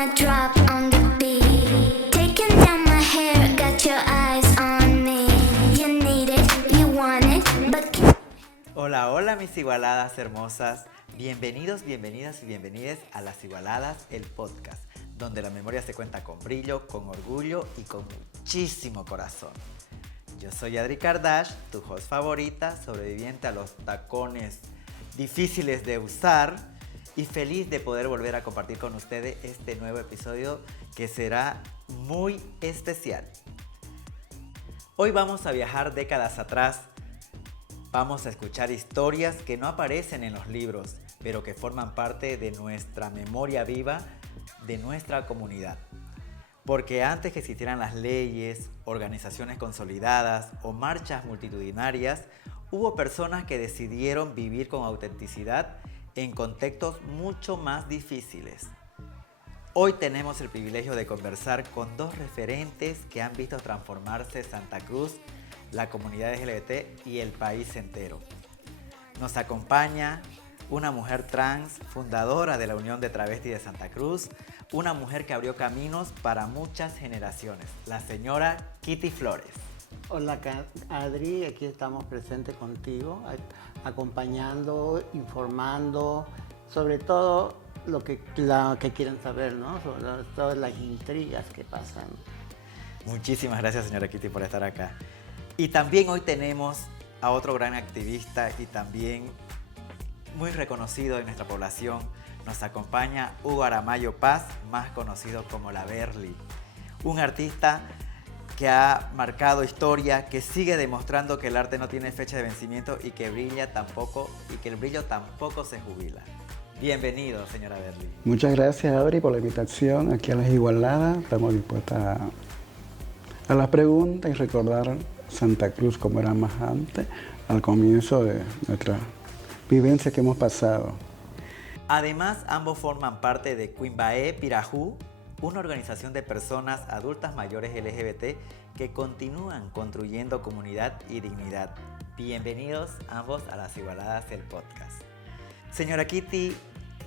wanna drop on the beat. Taking down my hair, got your eyes on me. You need it, you want it, but... Hola, hola mis igualadas hermosas. Bienvenidos, bienvenidas y bienvenides a Las Igualadas, el podcast, donde la memoria se cuenta con brillo, con orgullo y con muchísimo corazón. Yo soy Adri Kardash, tu host favorita, sobreviviente a los tacones difíciles de usar y feliz de poder volver a compartir con ustedes este nuevo episodio que será muy especial. Hoy vamos a viajar décadas atrás. Vamos a escuchar historias que no aparecen en los libros, pero que forman parte de nuestra memoria viva de nuestra comunidad. Porque antes que existieran las leyes, organizaciones consolidadas o marchas multitudinarias, hubo personas que decidieron vivir con autenticidad en contextos mucho más difíciles. Hoy tenemos el privilegio de conversar con dos referentes que han visto transformarse Santa Cruz, la comunidad LGBT y el país entero. Nos acompaña una mujer trans, fundadora de la Unión de Travestis de Santa Cruz, una mujer que abrió caminos para muchas generaciones, la señora Kitty Flores. Hola Adri, aquí estamos presentes contigo, acompañando, informando, sobre todo lo que quieren saber, ¿no? Sobre todas las intrigas que pasan. Muchísimas gracias, señora Kitty, por estar acá. Y también hoy tenemos a otro gran activista y también muy reconocido en nuestra población. Nos acompaña Hugo Aramayo Paz, más conocido como La Berly. Un artista que ha marcado historia, que sigue demostrando que el arte no tiene fecha de vencimiento y que brilla tampoco, y que el brillo tampoco se jubila. Bienvenido, señora Berly. Muchas gracias, Adri, por la invitación aquí a Las Igualadas. Estamos dispuestas a las preguntas y recordar Santa Cruz como era más antes, al comienzo de nuestra vivencia que hemos pasado. Además, ambos forman parte de Quimbae Pirajú, una organización de personas adultas mayores LGBT que continúan construyendo comunidad y dignidad. Bienvenidos ambos a Las Igualadas, el podcast. Señora Kitty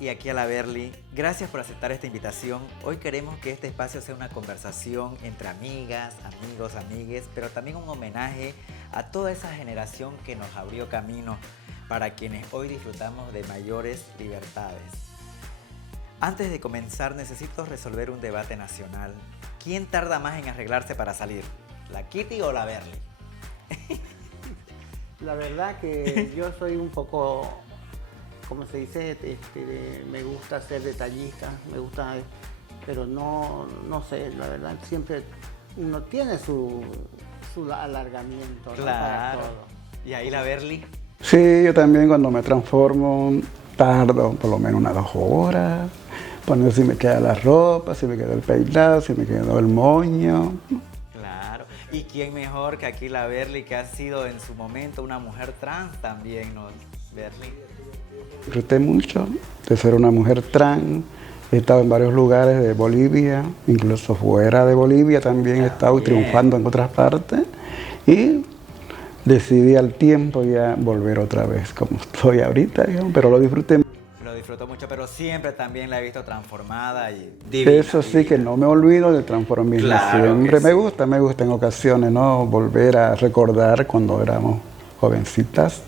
y aquí a La Berly, gracias por aceptar esta invitación. Hoy queremos que este espacio sea una conversación entre amigas, amigos, amigues, pero también un homenaje a toda esa generación que nos abrió camino para quienes hoy disfrutamos de mayores libertades. Antes de comenzar, necesito resolver un debate nacional. ¿Quién tarda más en arreglarse para salir? ¿La Kitty o la Berly? La verdad que yo soy un poco, como se dice, me gusta ser detallista, pero no sé, la verdad siempre uno tiene su alargamiento, ¿no? Claro. Para todo. ¿Y ahí la Berly? Sí, yo también cuando me transformo tardo por lo menos unas 2 horas, poner si me queda la ropa, si me queda el peinado, si me quedó el moño. Claro. ¿Y quién mejor que aquí la Berly, que ha sido en su momento una mujer trans también, ¿no, Berly? Disfruté mucho de ser una mujer trans. He estado en varios lugares de Bolivia, incluso fuera de Bolivia también he estado triunfando en otras partes. Y decidí al tiempo ya volver otra vez como estoy ahorita, digamos, pero lo disfruté. Lo disfruto mucho, pero siempre también la he visto transformada y divina. Eso sí, que no me olvido de transformarme. Claro, siempre sí. me gusta en ocasiones, ¿no? Volver a recordar cuando éramos jovencitas.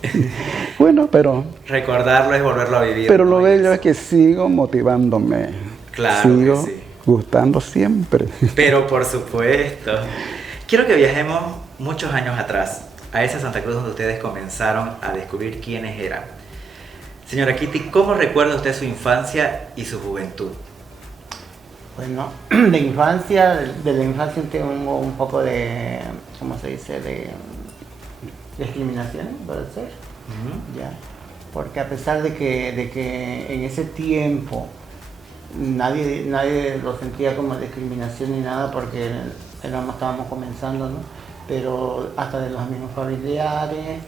Bueno, pero... Recordarlo es volverlo a vivir. Pero ¿no? lo bello es que sigo motivándome. Claro sigo que sí. gustando siempre. Pero por supuesto. Quiero que viajemos muchos años atrás, a esa Santa Cruz donde ustedes comenzaron a descubrir quiénes eran. Señora Kitty, ¿cómo recuerda usted su infancia y su juventud? Bueno, de la infancia tengo un poco de, ¿cómo se dice?, de discriminación, puede ser. Ya. Porque a pesar de que en ese tiempo nadie lo sentía como discriminación ni nada, porque estábamos comenzando, ¿no? Pero hasta de los mismos familiares,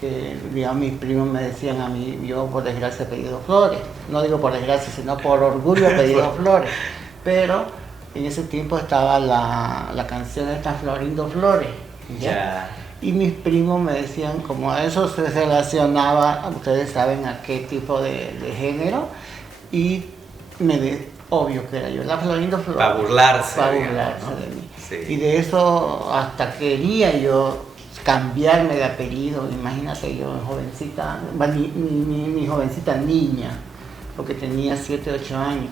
que digamos mis primos me decían a mí, yo por desgracia he pedido flores, no digo por desgracia, sino por orgullo he pedido flores, pero en ese tiempo estaba la canción esta Florindo Flores, ¿ya? Y mis primos me decían, como a eso se relacionaba, ustedes saben a qué tipo de género, y obvio que era yo, la Florindo Flores. Para burlarse. Para digamos, burlarse ¿no? de mí. Sí. Y de eso hasta quería yo cambiarme de apellido, imagínate yo, jovencita, mi jovencita niña, porque tenía 7, 8 años,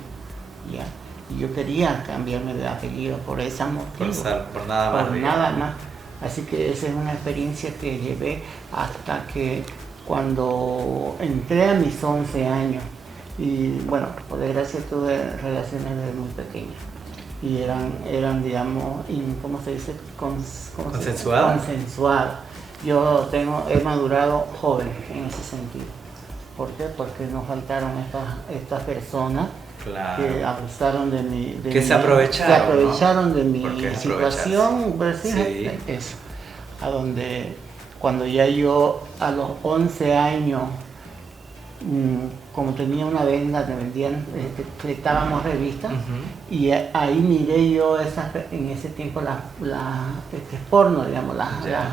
ya. Y yo quería cambiarme de apellido por ese motivo. Por nada más. Por digamos. nada más. Así que esa es una experiencia que llevé hasta que cuando entré a mis 11 años, y bueno, por desgracia tuve relaciones desde muy pequeña. Y eran digamos, ¿cómo se dice? ¿Consensuadas? Consensuadas. Yo he madurado joven en ese sentido. ¿Por qué? Porque nos faltaron estas personas Claro. que abusaron de mi... Que se aprovecharon, se aprovecharon, ¿no? de mi Porque es situación, pues sí, Sí. eso. A donde cuando ya yo a los 11 años, como tenía una venda, me vendían, fletábamos revistas, Ujú. y ahí miré yo en ese tiempo porno, digamos, Ya.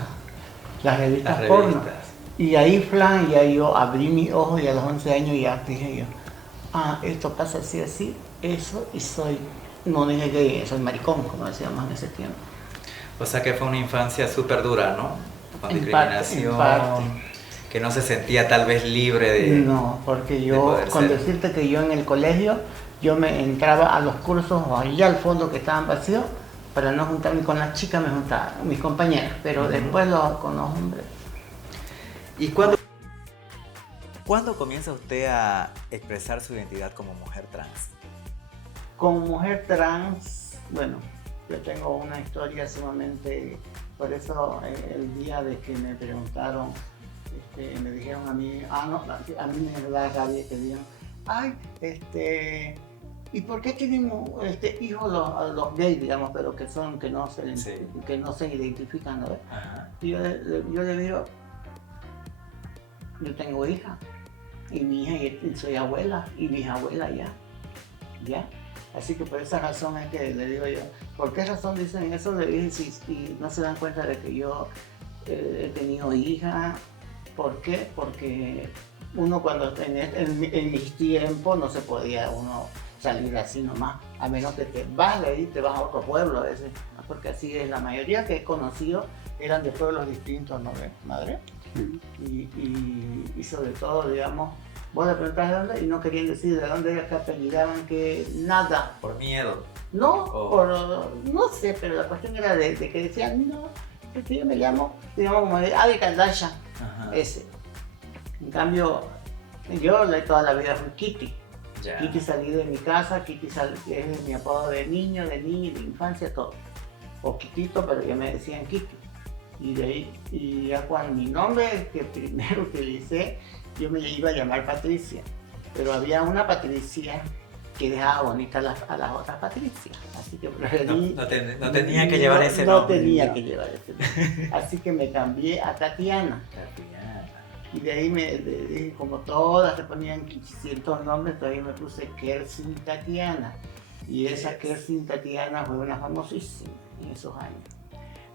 las revistas Las porno. revistas. Y ahí, flan, ya yo abrí mis ojos y a los 11 años ya dije yo, esto pasa así, así, eso, y no dije gay, soy maricón, como decíamos en ese tiempo. O sea que fue una infancia súper dura, ¿no? Con En parte, discriminación, en parte. que no se sentía tal vez libre de... No, porque de yo, poder con ser. decirte que yo en el colegio, yo me entraba a los cursos allá al fondo que estaban vacíos, para no juntarme con las chicas, me juntaba, mis compañeras, pero Ujú. después con los hombres. ¿Y cuándo comienza usted a expresar su identidad como mujer trans? Como mujer trans, bueno, yo tengo una historia sumamente, por eso el día de que me preguntaron, me dijeron a mí, no, a mí me da rabia que digan, ¿y por qué tenemos hijos los gays, digamos, pero que no Sí. que no se identifican, ¿no? Ajá. Y yo le digo, yo tengo hija, y mi hija, y soy abuela, y bisabuela ya. Así que por esa razón es que le digo yo, ¿por qué razón dicen eso? Le dije, si no se dan cuenta de que yo he tenido hija. ¿Por qué? Porque uno cuando en mis tiempos no se podía uno salir así nomás, a menos que te vas de ahí, te vas a otro pueblo a veces, porque así es, la mayoría que he conocido eran de pueblos distintos, ¿no ves, madre? Y sobre todo, digamos, vos le preguntás de dónde y no querían decir de dónde era, que apellidaban, que nada. Por miedo. No, Oh. no sé, pero la cuestión era de que decían, no, porque yo me llamo como de Adi Kardashian, Ajá. ese. En cambio, yo toda la vida fui Kitty. Ya. Kitty salí de mi casa, es mi apodo de niño, de infancia, todo. O Kitito, pero ya me decían Kitty. Y de ahí, y ya cuando mi nombre que primero utilicé, yo me iba a llamar Patricia. Pero había una Patricia que dejaba bonitas a las otras Patricias. Así que preferí... No tenía que llevar ese nombre. No tenía que llevar ese nombre. Así que me cambié a Tatiana. Tatiana. Y de ahí como todas se ponían 500 nombres, todavía me puse Kersin Tatiana. Y esa Kersin Tatiana fue una famosísima en esos años.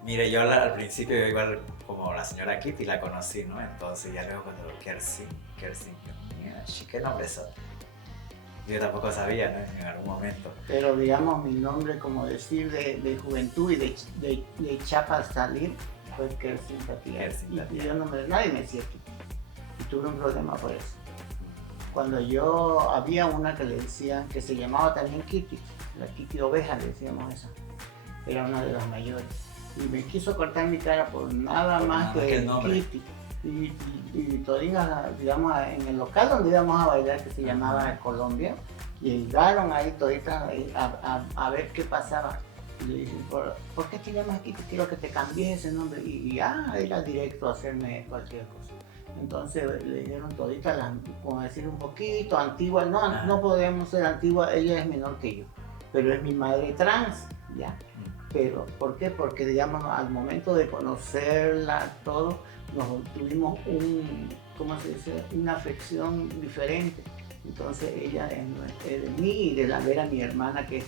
Mire, yo al principio yo igual como la señora Kitty la conocí, ¿no? Entonces ya luego cuando Kersin, mira, qué nombre son. Yo tampoco sabía, ¿no? En algún momento. Pero digamos mi nombre, como decir, de juventud y de chapa salir, fue Kersin Tatiana. Kersin Tatiana. Y yo nadie me decía Kitty. Y tuve un problema por eso. Cuando yo había una que le decían, que se llamaba también Kitty, la Kitty Oveja le decíamos esa, era una de las mayores. Y me quiso cortar mi cara por nada más que el nombre. Kitty. Y todavía, digamos, en el local donde íbamos a bailar, que se llamaba Colombia, llegaron ahí toditas a ver qué pasaba. Y le dije, ¿por qué te llamas Kitty? Quiero que te cambies ese nombre. Y era directo a hacerme cualquier cosa. Entonces le dijeron toditas, como decir, un poquito antigua. No podemos ser antigua, ella es menor que yo, pero es mi madre trans, ya. Pero, ¿por qué? Porque, digamos, al momento de conocerla, todo, tuvimos ¿cómo se dice? Una afección diferente. Entonces ella de mí y de la Vera, mi hermana, que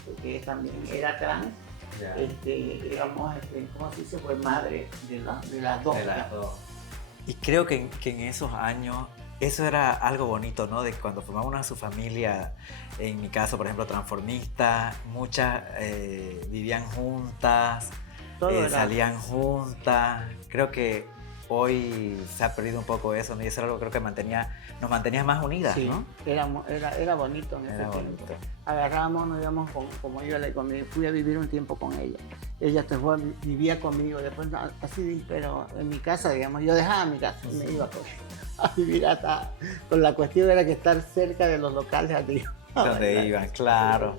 también era trans, Ya. digamos, ¿cómo se dice? Fue madre de las dos. De las dos. Y creo que en esos años eso era algo bonito, ¿no? De cuando formamos su familia, en mi caso, por ejemplo, transformista, muchas vivían juntas, Todo era- salían juntas. Creo que hoy se ha perdido un poco eso, ¿no? Y eso era algo que creo que nos mantenía más unidas, Sí, ¿no? era bonito en ese Era tiempo. bonito. Agarramos, nos íbamos como yo fui a vivir un tiempo con ella. Ella vivía conmigo, después así, pero en mi casa, digamos, yo dejaba mi casa y me iba a vivir hasta, con la cuestión era que estar cerca de los locales Donde iban, claro.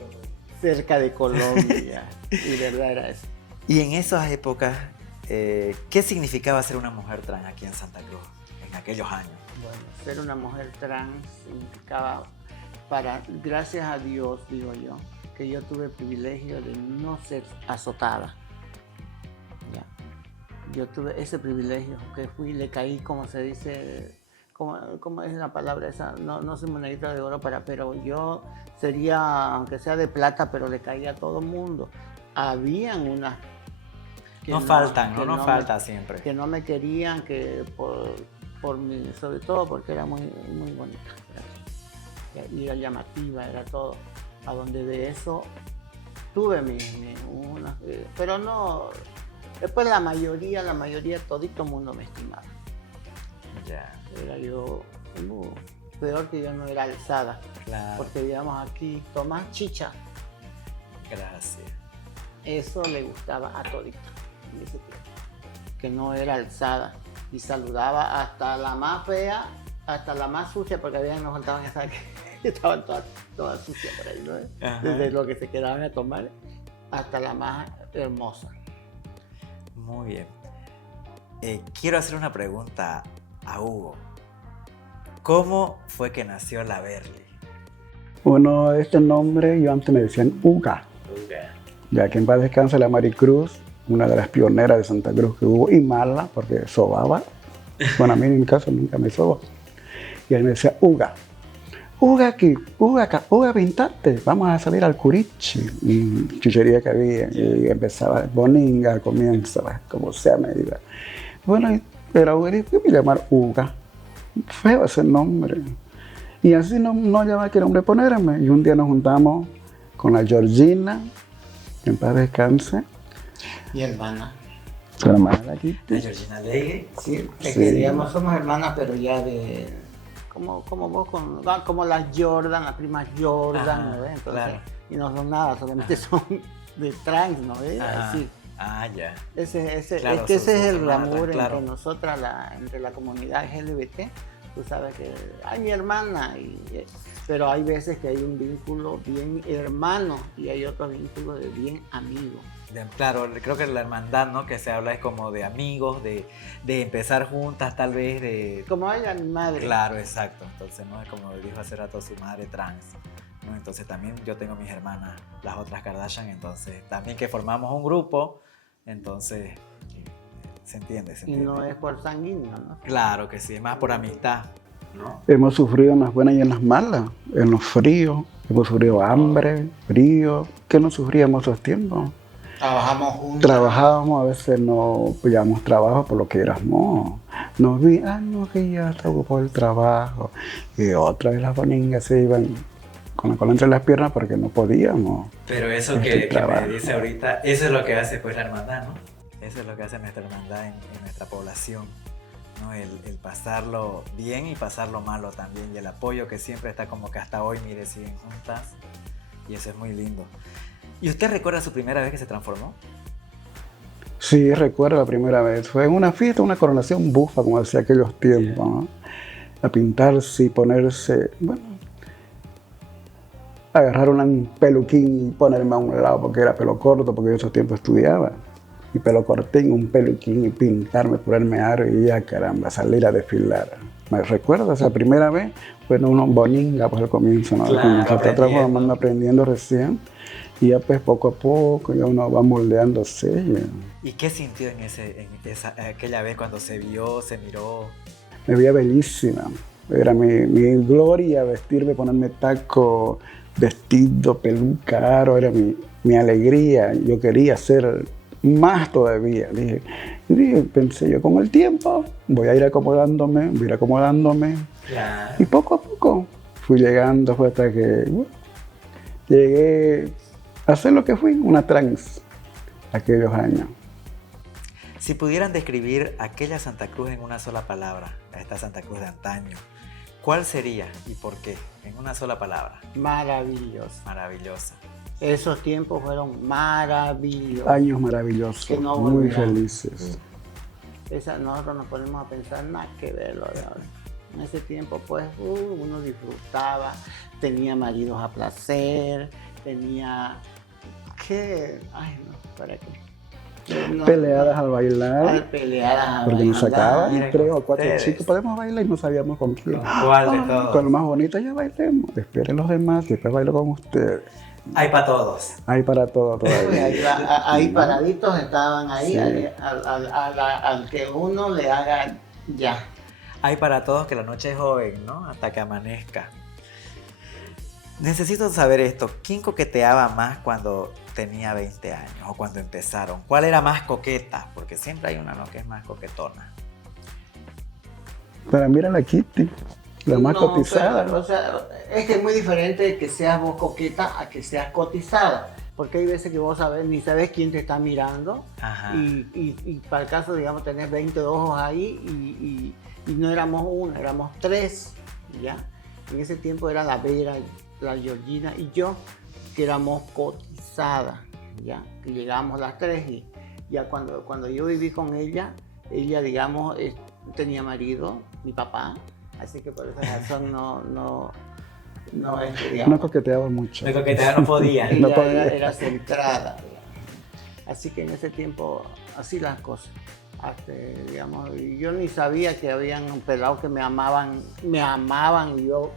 cerca de Colombia, y verdad era eso. Y en esas épocas, ¿qué significaba ser una mujer trans aquí en Santa Cruz, en aquellos años? Bueno, ser una mujer trans significaba, gracias a Dios, digo yo, que yo tuve el privilegio de no ser azotada. Ya. Yo tuve ese privilegio, que le caí, como se dice, ¿cómo es la palabra esa? No soy monedita de oro, pero yo sería, aunque sea de plata, pero le caía a todo el mundo. Habían unas que No faltan, que no me- falta siempre. que no me querían, que por mí, sobre todo porque era muy, muy bonita, y era llamativa, era todo. A donde de eso tuve pero no, después la mayoría, todito el mundo me estimaba. Ya, Era yo, peor que yo no era alzada, claro. porque digamos aquí, Tomás Chicha, Gracias. eso le gustaba a todito en ese tiempo, que no era alzada y saludaba hasta la más fea, hasta la más sucia, porque había nos faltaban esas que estaban todas sucias por ahí, ¿no? Ajá. Desde lo que se quedaban a tomar hasta la más hermosa. Muy bien. Quiero hacer una pregunta a Hugo. ¿Cómo fue que nació la Berly? Bueno, este nombre yo antes me decían Uga, ya que en paz descanse la Maricruz, una de las pioneras de Santa Cruz que hubo, y mala porque sobaba. Bueno, a mí en mi caso nunca me sobó. Y él me decía Uga. Uga aquí, Uga acá, Uga pintate, vamos a salir al Curichi, chuchería que había, y empezaba, Boninga comienza, como sea me diga. Bueno, pero me llamar Uga, feo ese nombre. Y así no llamaba qué nombre ponerme. Y un día nos juntamos con la Georgina, en paz descanse, Mi hermana. su hermana la Kitty. La Georgina Leigh. Sí, es Sí. que digamos somos hermanas, pero ya como vos, como las Jordan, las primas Jordan, Ajá, ¿no ves? Entonces, claro. y no son nada, solamente son de trans, ¿no ves? Ajá. Así. Ah, ya. Es Claro, que ese es el hermanas, glamour claro. entre nosotras, entre la comunidad LGBT. Tú sabes que hay mi hermana, pero hay veces que hay un vínculo bien hermano y hay otro vínculo de bien amigo. Claro, creo que la hermandad, ¿no? Que se habla es como de amigos, de empezar juntas, tal vez, de... Como ella, mi madre. Claro, exacto. Entonces, ¿no? Es como dijo hace rato su madre trans, ¿no? Entonces también yo tengo mis hermanas, las otras Kardashian, entonces también que formamos un grupo, entonces se entiende, se Y entiende. no es por sanguíneo, ¿no? Claro que sí, es más por amistad, ¿no? Hemos sufrido en las buenas y en las malas, en los fríos, hemos sufrido hambre, frío, que no sufríamos esos tiempos. Trabajamos juntos. Trabajábamos, a veces no pillábamos trabajo por lo que éramos. Nos vi, no, que ya está ocupado el trabajo. Y otra vez las boningas se iban con la cola entre las piernas porque no podíamos. Pero eso Este que trabajo. me dice ahorita, eso es lo que hace pues la hermandad, ¿no? Eso es lo que hace nuestra hermandad en nuestra población, ¿no? El pasarlo bien y pasarlo malo también, y el apoyo que siempre está como que hasta hoy, mire, siguen juntas, y eso es muy lindo. ¿Y usted recuerda su primera vez que se transformó? Sí, recuerdo la primera vez. Fue en una fiesta, una coronación bufa, como decía aquellos tiempos, ¿no? A pintarse y ponerse, bueno, agarrar un peluquín y ponerme a un lado porque era pelo corto, porque en esos tiempos estudiaba. Y pelo cortín, un peluquín y pintarme, ponerme aro y ya, caramba, salir a desfilar. Me recuerdo esa primera vez, fue en unos boninga, pues al comienzo, ¿no? Claro, Cuando se está aprendiendo. transformando, aprendiendo recién. Y ya pues poco a poco ya uno va moldeándose. ¿Y qué sintió en aquella vez cuando se vio, se miró? Me veía bellísima. Era mi gloria vestirme, ponerme taco, vestido, peluca, aro, era mi alegría. Yo quería ser más todavía. Pensé yo, con el tiempo voy a ir acomodándome, Claro. y poco a poco fui llegando, fue hasta que llegué a ser lo que fui, una trans, aquellos años. Si pudieran describir aquella Santa Cruz en una sola palabra, a esta Santa Cruz de antaño, ¿cuál sería y por qué? En una sola palabra. Maravilloso. Maravillosa. Esos tiempos fueron maravillosos. Años maravillosos, Que no muy volverán. felices. Nosotros nos ponemos a pensar nada que ver lo de ahora. En ese tiempo, pues, uno disfrutaba, tenía maridos a placer, tenía... ¿Qué? Ay, no, ¿para qué? No, Peleadas al bailar, peleadas a porque nos bailar. sacaban Miren 3 o 4 ustedes. chicos, podemos bailar y no sabíamos con quién. ¿Cuál de todos? Con lo más bonito, ya bailemos. Esperen los demás y después bailo con ustedes. Hay para todos. Hay para todo Pues todavía. ahí paraditos estaban ahí, Sí. al que uno le haga ya. Hay para todos, que la noche es joven, ¿no? Hasta que amanezca. Necesito saber esto. ¿Quién coqueteaba más cuando tenía 20 años o cuando empezaron? ¿Cuál era más coqueta? Porque siempre hay una, ¿no?, que es más coquetona. Pero mira la Kitty, la más No, cotizada. pero, o sea, es que es muy diferente que seas vos coqueta a que seas cotizada. Porque hay veces que vos ni sabes quién te está mirando. Ajá. Y para el caso, digamos, tener 20 ojos ahí y no éramos uno, éramos 3. ¿Ya? En ese tiempo era la Vera, la Georgina y yo, que éramos cotizadas. ¿Ya? Que llegábamos las 3 y ya cuando yo viví con ella, digamos, tenía marido, mi papá. Así que por esa razón no digamos, No coqueteaba mucho. De coquetear no podía. No ella podía. era centrada. Así que en ese tiempo, así las cosas. Digamos, y yo ni sabía que habían pelados que me amaban y yo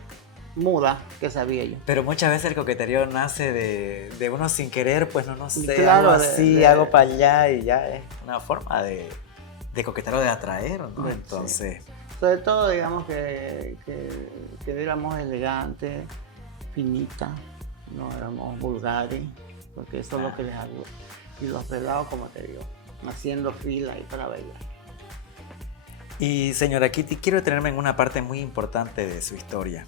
muda, que sabía yo. Pero muchas veces el coqueterío nace de uno sin querer, pues no sé, Claro, algo así, de- hago para allá y ya es una forma de coquetear o de atraer, ¿no? Sí. Entonces, Sobre todo, digamos, que éramos elegantes, finitas, no éramos vulgares, porque eso es lo que les hago. Y los pelados, como te digo, haciendo fila ahí para bailar. y señora Kitty, quiero detenerme en una parte muy importante de su historia.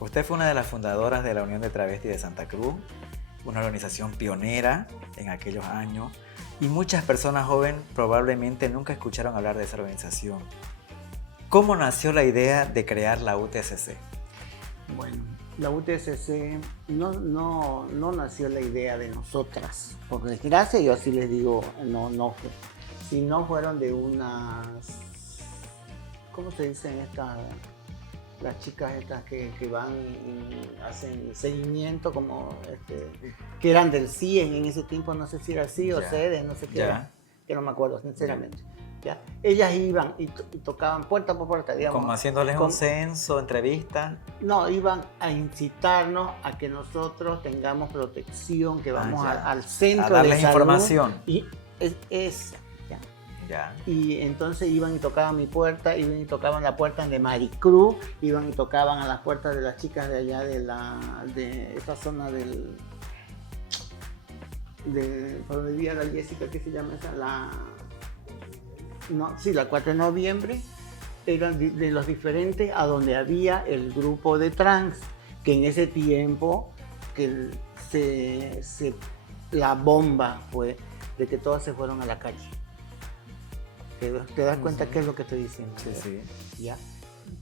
Usted fue una de las fundadoras de la Unión de Travestis de Santa Cruz, una organización pionera en aquellos años, y muchas personas jóvenes probablemente nunca escucharon hablar de esa organización. ¿Cómo nació la idea de crear la UTCC? Bueno, la UTCC no nació la idea de nosotras. Por desgracia, yo así les digo, no fue. Sino fueron de unas, ¿cómo se dicen estas? Las chicas estas que van y hacen seguimiento, como que eran del CIE en ese tiempo, no sé si era CIE o Ya. CEDE, no sé qué Ya. era, que no me acuerdo sinceramente. ¿Ya? Ellas iban y tocaban puerta por puerta, digamos. Como haciéndoles con- un censo, entrevistas. No, iban a incitarnos a que nosotros tengamos protección, que vamos ya. al centro A darles de salud. información. Y es ¿ya? Ya. Y entonces iban y tocaban mi puerta, iban y tocaban la puerta de Maricruz, iban y tocaban a las puertas de las chicas de allá de esta zona por donde vivía la Jessica, ¿qué se llama esa? la 4 de noviembre, eran de los diferentes a donde había el grupo de trans, que en ese tiempo que la bomba fue de que todas se fueron a la calle. ¿Te das cuenta qué es lo que estoy diciendo? Sí, sí. ¿Ya?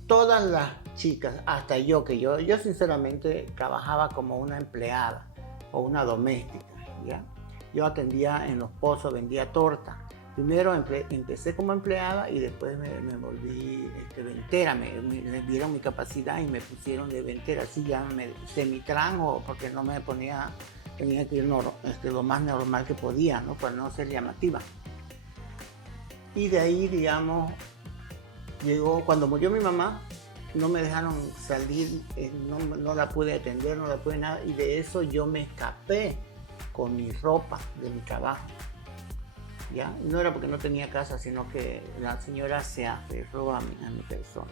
Todas las chicas, hasta yo sinceramente trabajaba como una empleada o una doméstica, ¿ya? Yo atendía en los pozos, vendía torta. Primero empecé como empleada y después me volví ventera, me dieron mi capacidad y me pusieron de ventera, así ya semitranjo, porque no me tenía que ir lo más normal que podía, ¿no? Para no ser llamativa. Y de ahí, digamos, cuando murió mi mamá, no me dejaron salir, no la pude atender, no la pude nada, y de eso yo me escapé con mi ropa de mi trabajo. ¿Ya? No era porque no tenía casa, sino que la señora se aferró a mi persona.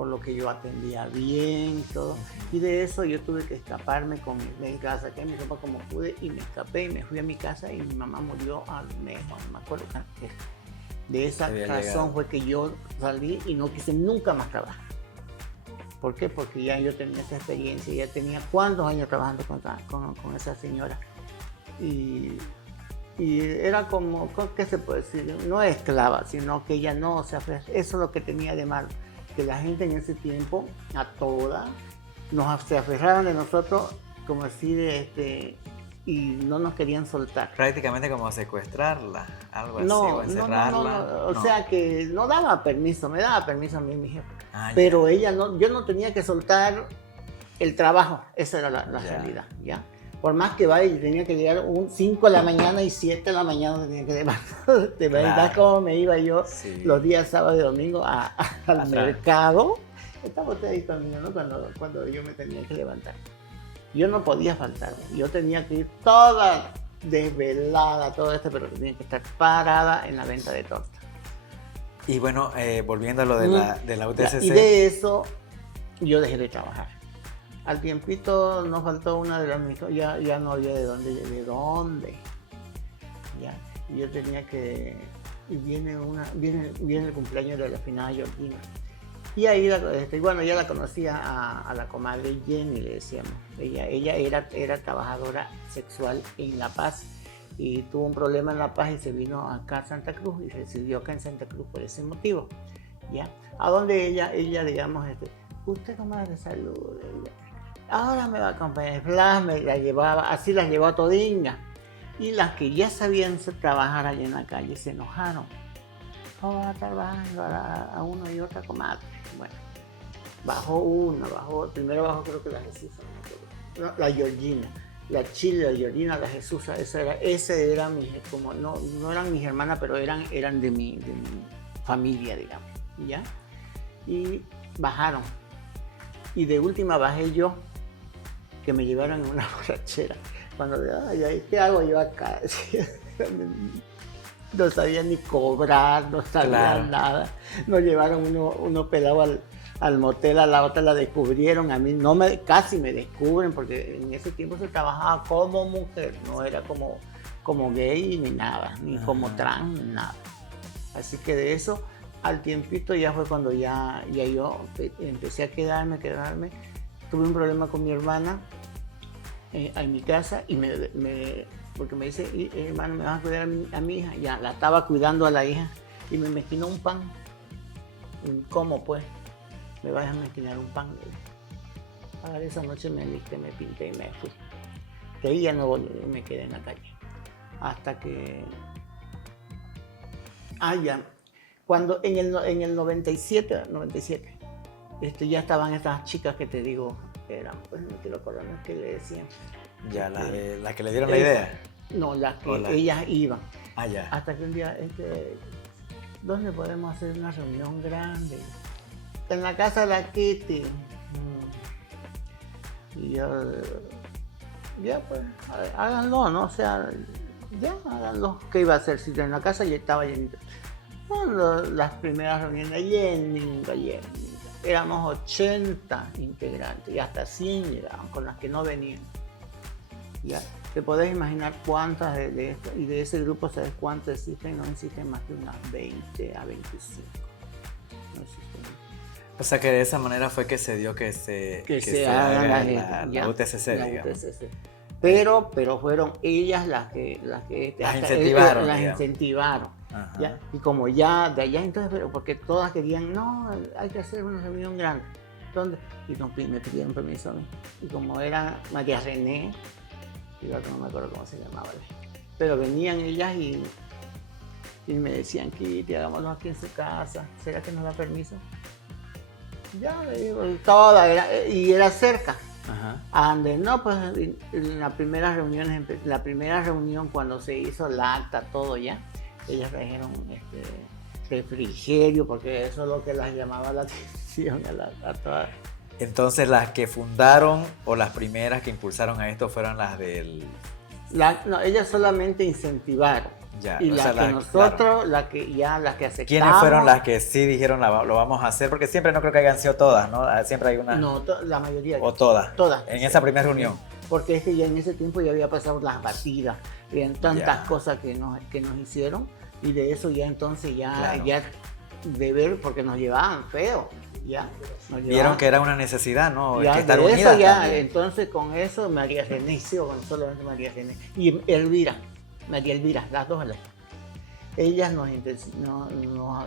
por lo que yo atendía bien, todo. Y de eso yo tuve que escaparme con mi casa, saqué mi ropa como pude y me escapé y me fui a mi casa y mi mamá murió al mes, no me acuerdo qué. De esa Había razón llegado. fue que yo salí y no quise nunca más trabajar. ¿Por qué? Porque ya yo tenía esa experiencia, ya tenía cuántos años trabajando con esa señora. Y era como, ¿qué se puede decir? No esclava, sino que ella no se aferraba. Eso es lo que tenía de malo, que la gente en ese tiempo, a todas, se aferraban de nosotros, como decir, y no nos querían soltar. Prácticamente como secuestrarla, algo así, No, o no, encerrarla. o sea que no daba permiso, me daba permiso a mí mi jefe. Ah, Pero ella no, yo no tenía que soltar el trabajo, esa era la Ya. realidad, ¿ya? Por más que vaya, yo tenía que llegar 5 de la mañana y 7 de la mañana tenía que levantar. ¿Te imaginas Claro. cómo me iba yo Sí. los días sábado y domingo al Atrás. mercado? Estaba usted ahí conmigo, ¿no? Cuando yo me tenía que levantar. Yo no podía faltar, yo tenía que ir toda desvelada, todo esto, pero tenía que estar parada en la venta de torta. Y bueno, volviendo a lo de la UTCC. Y de eso yo dejé de trabajar. Al tiempito nos faltó una de las mis ya no había de dónde. Ya. Y yo tenía que. Y viene el cumpleaños de la finada Georgina. Y ahí, bueno, ya la conocía a la comadre Jenny, le decíamos. Ella era trabajadora sexual en La Paz y tuvo un problema en La Paz y se vino acá a Santa Cruz y residió acá en Santa Cruz por ese motivo. ¿Ya? A donde ella digamos, usted comadre, salud. Ahora me va a acompañar. Blas me la llevaba, así las llevó a todinga. Y las que ya sabían trabajar allá en la calle se enojaron. ¿Cómo va a estar bajando a uno y otra comadre? Bueno, primero bajó creo que la Jesús, no, la Georgina, la Chile, la Georgina, la Jesús, ese era como, no eran mis hermanas, pero eran de mi familia, digamos, ¿ya? Y bajaron. Y de última bajé yo, que me llevaron en una borrachera. Cuando, ¿qué hago yo acá? No sabía ni cobrar, no sabía Claro. nada. Nos llevaron uno pelado al motel, a la otra la descubrieron. A mí casi me descubren porque en ese tiempo se trabajaba como mujer, no era como gay ni nada, ni como trans, ni nada. Así que de eso, al tiempito ya fue cuando ya yo empecé a quedarme. Tuve un problema con mi hermana en mi casa y porque me dice, hermano, ¿me vas a cuidar a mi hija? Ya, la estaba cuidando a la hija y me mezquinó un pan. ¿Cómo pues? Me vas a mezquinar un pan. Ahora esa noche me alisté, me pinté y me fui. De ahí ya no volví, me quedé en la calle. Hasta que... ya. Cuando en el 97, ya estaban estas chicas que te digo, eran, pues no quiero acordarme qué le decían. Ya, la que le dieron la idea. No, las que Hola. ellas iban. Ah, ya. Hasta que un día, ¿dónde podemos hacer una reunión grande? En la casa de la Kitty. Y yo, ya pues, háganlo, ¿no? O sea, ya, háganlo. ¿Qué iba a hacer? Si en la casa ya estaba llenito. Bueno, las primeras reuniones, llenita. Éramos 80 integrantes y hasta 100 llegaban, con las que no venían. Ya, te podés imaginar cuántas de esto, y de ese grupo, ¿sabes cuántos existen? No existen más de unas 20 a 25. No existen. O sea que de esa manera fue que se dio que se haga haga la UTCC, la digamos. UTCC. Pero fueron ellas las que Las hasta incentivaron, las digamos. incentivaron. Ajá. ¿Ya? Y como ya de allá entonces, pero porque todas querían, no, hay que hacer una reunión grande. ¿Dónde? Y me pidieron permiso a mí. Y como era María René, y la otra no me acuerdo cómo se llamaba, pero venían ellas y me decían, Kitty, hagámoslo aquí en su casa. ¿Será que nos da permiso? Ya, le digo, y era cerca. Ajá. Ande, no, pues en la primera reunión cuando se hizo la acta, todo ya, ellas trajeron refrigerio, porque eso es lo que las llamaba la atención a todas. Entonces las que fundaron o las primeras que impulsaron a esto fueron las del No, ellas solamente incentivaron. Ya, Y o la sea, que nosotros, las que aceptamos. ¿Quiénes fueron las que sí dijeron lo vamos a hacer? Porque siempre no creo que hayan sido todas, ¿no? Siempre hay una. No, la mayoría. O todas. Todas. En esa primera reunión. Porque es que ya en ese tiempo ya había pasado las batidas, habían tantas Ya. cosas que nos hicieron, y de eso ya entonces Claro. ya de ver, porque nos llevaban feo, ya. Nos Vieron llevaban- que era una necesidad, ¿no? ya, Que estar de eso unidas ya, también. entonces con eso María René, sí, con solamente María René, y María Elvira, las dos. Ellas nos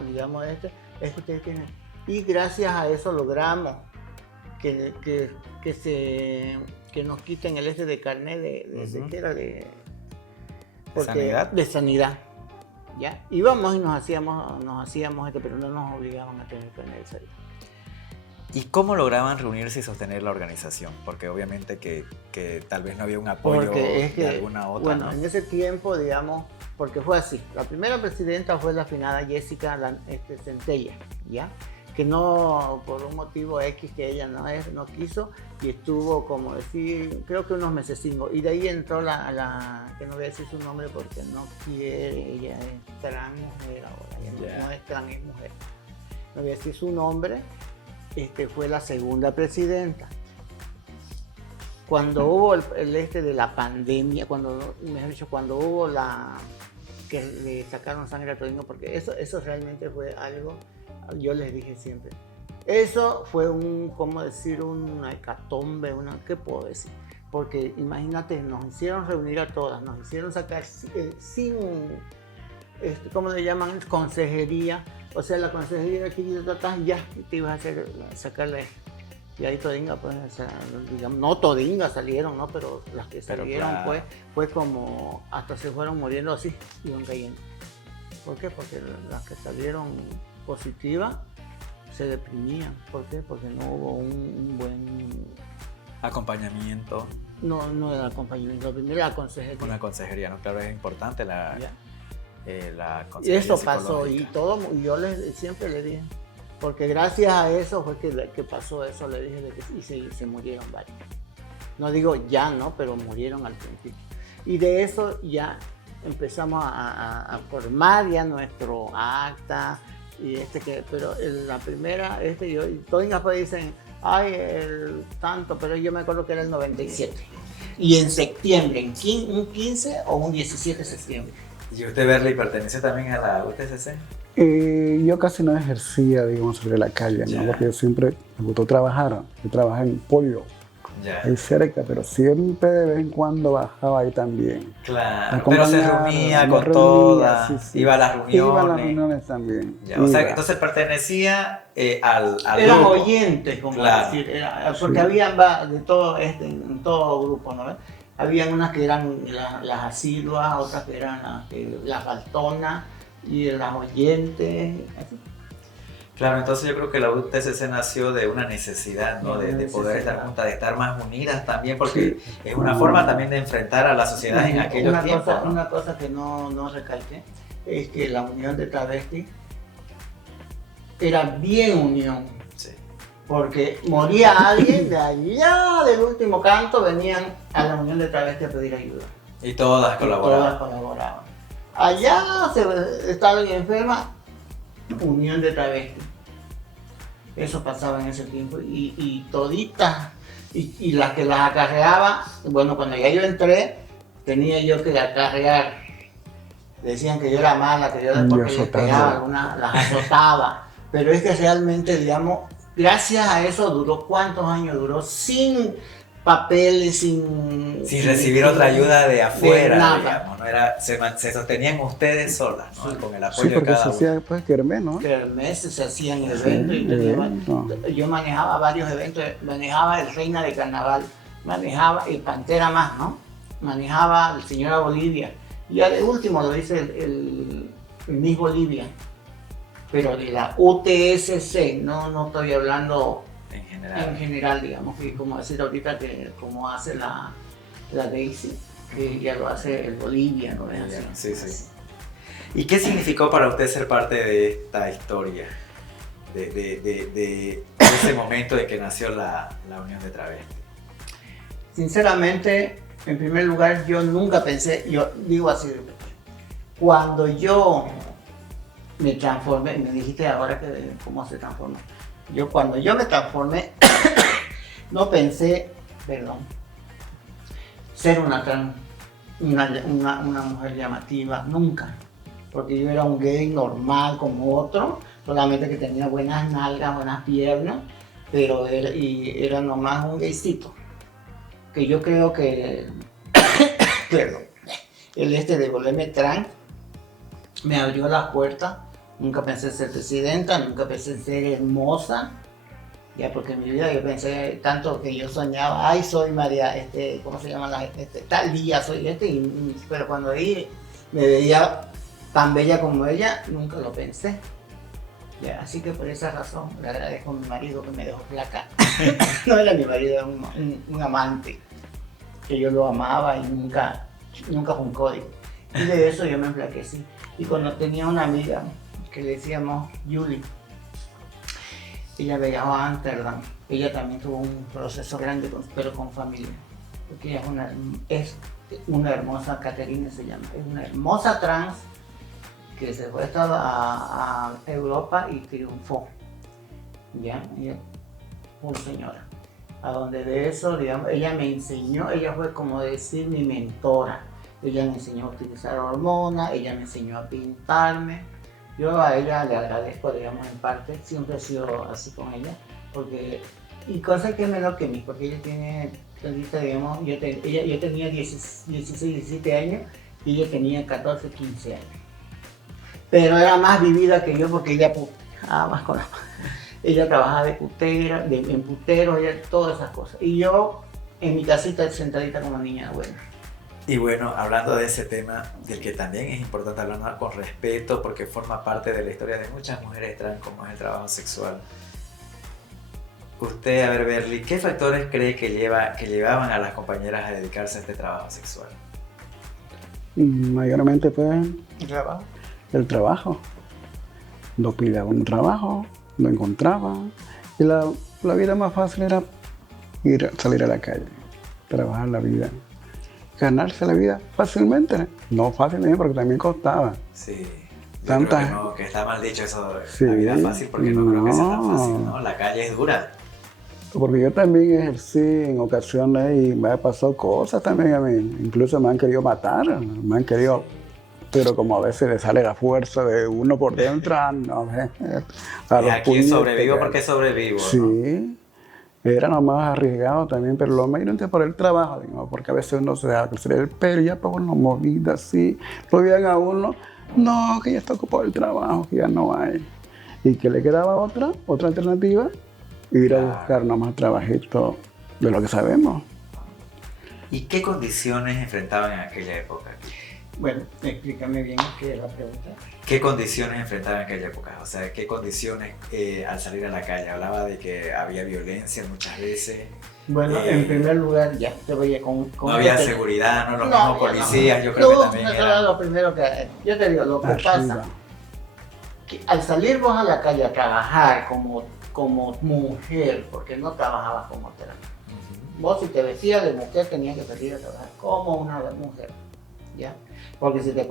digamos, es que ustedes tienen. Y gracias a eso logramos que nos quiten el de carnet Ujú. ¿qué era? De ¿Sanidad? De sanidad. ¿Ya? Íbamos y nos hacíamos pero no nos obligaban a tener carnet de sanidad. ¿Y cómo lograban reunirse y sostener la organización? Porque obviamente que tal vez no había un apoyo Porque es que, de alguna otra, bueno, ¿no? en ese tiempo, digamos, porque fue así. La primera presidenta fue la finada Jessica Centella, ¿ya? Que no, por un motivo X que ella no quiso, y estuvo, como decir, creo que unos mesecitos. Y de ahí entró que no voy a decir su nombre porque no quiere, ella es trans mujer ahora, ella no es trans, es mujer. No voy a decir su nombre. Fue la segunda presidenta. Cuando hubo el de la pandemia, cuando hubo que le sacaron sangre a Todingo, porque eso realmente fue algo, yo les dije siempre, eso fue una hecatombe, ¿qué puedo decir? Porque imagínate, nos hicieron reunir a todas, nos hicieron sacar sin, ¿cómo le llaman? Consejería. O sea, la consejería aquí ya te ibas a sacarle. Y ahí Todinga, pues, digamos, no Todinga salieron, ¿no? Pero las que salieron, claro. pues, fue como hasta se fueron muriendo así, iban cayendo. ¿Por qué? Porque las que salieron positivas se deprimían. ¿Por qué? Porque no hubo un buen. Acompañamiento, No era acompañamiento, primero la consejería. una consejería, ¿no? Claro, es importante la Y consejería eso pasó, y psicológica. yo siempre le dije, porque gracias a eso fue que pasó eso, le dije, y se murieron varios. No digo ya, ¿no? Pero murieron al principio. Y de eso ya empezamos a formar ya nuestro acta, y pero la primera, todos después dicen, ay, el tanto, pero yo me acuerdo que era el 97. Y en septiembre, un 15 o un 17 de septiembre. ¿Y usted, Berly, pertenece también a la UTCC? Yo casi no ejercía, digamos, sobre la calle, Ya. ¿no? Porque yo siempre me gustó trabajar. Yo trabajé en Pollo, Ya. ahí cerca, pero siempre de vez en cuando bajaba ahí también. Claro, pero se Acompañaba, reunía me con reunía, todas, sí, sí. iba a las reuniones. Iba a las reuniones también. Ya, o sea, Iba. que entonces pertenecía al Eran grupo. oyentes, como Claro. decir, porque habían de todo en todo grupo, ¿no ves? Habían unas que eran las asiduas, otras que eran las faltonas y las oyentes. Así. Claro, entonces yo creo que la UTCC nació de una necesidad, ¿no? De poder estar juntas, de estar más unidas también, porque es una forma también de enfrentar a la sociedad en aquellos tiempos, ¿no? Una cosa que no recalqué es que la unión de travestis era bien unión. Sí. Porque moría alguien de allá del último canto, venían a la unión de travestis a pedir ayuda. Y todas Y colaboraban. todas colaboraban. Allá estaba alguien enferma, unión de travestis. Eso pasaba en ese tiempo. Y toditas, y las que las acarreaba, bueno, cuando ya yo entré, tenía yo que acarrear. Decían que yo era mala, que yo porque les azotaba. pegaba, algunas las azotaba. Pero es que realmente, digamos, gracias a eso duró, ¿cuántos años duró? Sin papeles, sin Recibir otra ayuda de afuera, nada. digamos, ¿no? Se sostenían ustedes solas, ¿no? Sí. Con el apoyo Sí, de porque cada se uno. hacía después kermés, ¿no? Kermeses, se hacían eventos. Sí, Yo manejaba varios eventos, manejaba el Reina de Carnaval, manejaba el Pantera Más, ¿no? Manejaba el Señora Bolivia. Y al último lo hice el Miss Bolivia. Pero de la UTSC, no estoy hablando en general, digamos, que como decir ahorita que como hace la Daisy, que ya lo hace el Bolivia, ¿no? Sí, sí. ¿Y qué significó para usted ser parte de esta historia? De ese momento de que nació la Unión de Travestis. Sinceramente, en primer lugar, yo nunca pensé, yo digo así, cuando yo me transformé, me dijiste ahora que cómo se transformó. Cuando yo me transformé, no pensé, perdón, ser una mujer llamativa, nunca. Porque yo era un gay normal como otro, solamente que tenía buenas nalgas, buenas piernas, pero era nomás un gaycito. Que yo creo que, perdón, el de volverme trans me abrió las puertas. Nunca pensé ser presidenta, nunca pensé ser hermosa, ya porque en mi vida yo pensé tanto que yo soñaba, ay, soy María, ¿cómo se llama? Tal día soy pero cuando ahí me veía tan bella como ella, nunca lo pensé. Ya, así que por esa razón le agradezco a mi marido que me dejó flaca. No era mi marido, era un amante, que yo lo amaba y nunca fue un código. Y de eso yo me enflaquecí. Y cuando tenía una amiga que le decíamos Julie, ella viajó a Ámsterdam, ella también tuvo un proceso grande, pero con familia, porque ella es una hermosa, Caterina se llama, es una hermosa trans que se fue a Europa y triunfó, ¿ya? Ella fue una señora, a donde de eso, digamos, ella me enseñó, ella fue como decir mi mentora, ella me enseñó a utilizar hormonas, ella me enseñó a pintarme. Yo a ella le agradezco, digamos, en parte, siempre he sido así con ella, y cosa que es menor que mí, porque ella tiene, digamos, yo tenía 16, 17 años y ella tenía 14, 15 años. Pero era más vivida que yo porque ella más con ella trabajaba de putera, en puteros, todas esas cosas. Y yo en mi casita sentadita como niña buena. Y bueno, hablando de ese tema, del que también es importante hablar con respeto, porque forma parte de la historia de muchas mujeres trans, como es el trabajo sexual. Usted, a ver, Berly, ¿qué factores cree que llevaban a las compañeras a dedicarse a este trabajo sexual? Mayormente pues ¿El trabajo? el trabajo. No pillaba un trabajo, lo encontraba. Y la vida más fácil era salir a la calle, trabajar la vida. Ganarse la vida fácilmente, no fácilmente porque también costaba. Sí, Tantas... creo que está mal dicho eso de sí, la vida fácil, porque no creo que sea tan fácil, ¿no? La calle es dura. Porque yo también ejercí en ocasiones y me ha pasado cosas también a mí. Incluso me han querido matar, me han querido... Pero como a veces le sale la fuerza de uno por dentro, no, a los aquí sobrevivo porque sobrevivo, sí, ¿no? Era nomás arriesgado también, pero lo mayormente por el trabajo, digamos, porque a veces uno se deja crecer el pelo y ya por una movida así, lo veían a uno, no, que ya está ocupado el trabajo, que ya no hay. Y que le quedaba otra alternativa, ir a buscar nomás trabajito de lo que sabemos. ¿Y qué condiciones enfrentaban en aquella época? Bueno, explícame bien qué es la pregunta. ¿Qué condiciones enfrentaban en aquella época? O sea, ¿qué condiciones al salir a la calle? Hablaba de que había violencia muchas veces. Bueno, en primer lugar, ya te voy a con no había seguridad, no los mismos policías, yo creo que también era lo primero que... Yo te digo, lo que pasa, que al salir vos a la calle a trabajar como mujer, porque no trabajabas como trans, vos si te vestías de mujer tenías que salir a trabajar como una mujer, ¿ya? Porque si se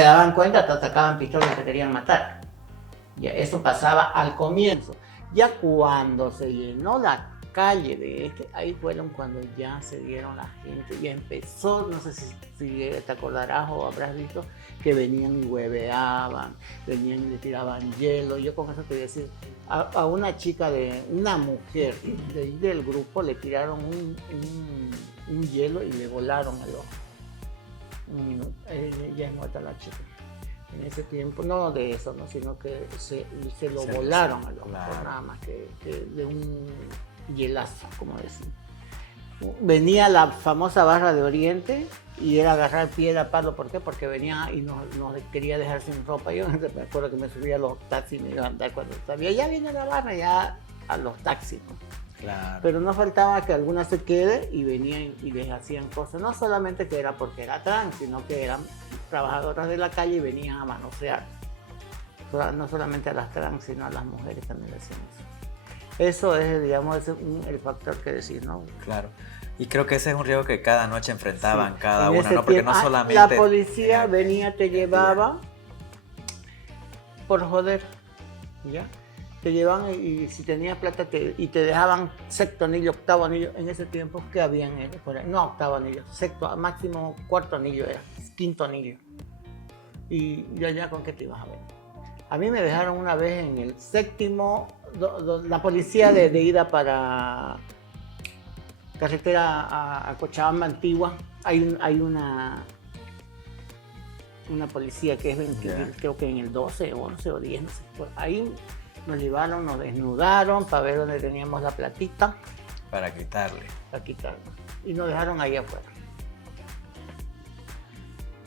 daban cuenta, te sacaban pistolas y te querían matar. Ya, eso pasaba al comienzo. Ya cuando se llenó la calle de ahí fueron cuando ya se dieron la gente, ya empezó, no sé si te acordarás o habrás visto, que venían y hueveaban, venían y le tiraban hielo. Yo con eso te voy a decir, a una chica, una mujer del grupo le tiraron un hielo y le volaron el ojo. Un minuto, ya es muerta la chica. En ese tiempo, no de eso, ¿no? Sino que se lo volaron al ojo, claro. Nada más que de un hielazo, como decimos. Venía la famosa barra de Oriente y era agarrar piedra, palo. ¿Por qué? Porque venía y nos quería dejar sin ropa. Yo me acuerdo que me subía a los taxis y me iba a andar cuando sabía, ya viene la barra, ya a los taxis, ¿no? Claro. Pero no faltaba que alguna se quede y venían y les hacían cosas. No solamente que era porque era trans, sino que eran trabajadoras de la calle y venían a manosear. No solamente a las trans, sino a las mujeres también le hacían eso. Eso es, digamos, el factor que decís, ¿no? Claro. Y creo que ese es un riesgo que cada noche enfrentaban cada En uno, ese ¿no? Porque no tiempo, solamente... la policía venía, te llevaba por joder, ¿ya? Te llevaban y si tenías plata y te dejaban sexto anillo, octavo anillo. En ese tiempo, ¿qué habían? No, octavo anillo, sexto, máximo cuarto anillo era, quinto anillo. Y ya con qué te ibas a ver. A mí me dejaron una vez en el séptimo, la policía de ida para carretera a Cochabamba Antigua. Hay una policía que es creo que en el 12, 11 o 10, no sé. Pues ahí nos llevaron, nos desnudaron para ver dónde teníamos la platita. Para quitarle. Para quitarla. Y nos dejaron ahí afuera.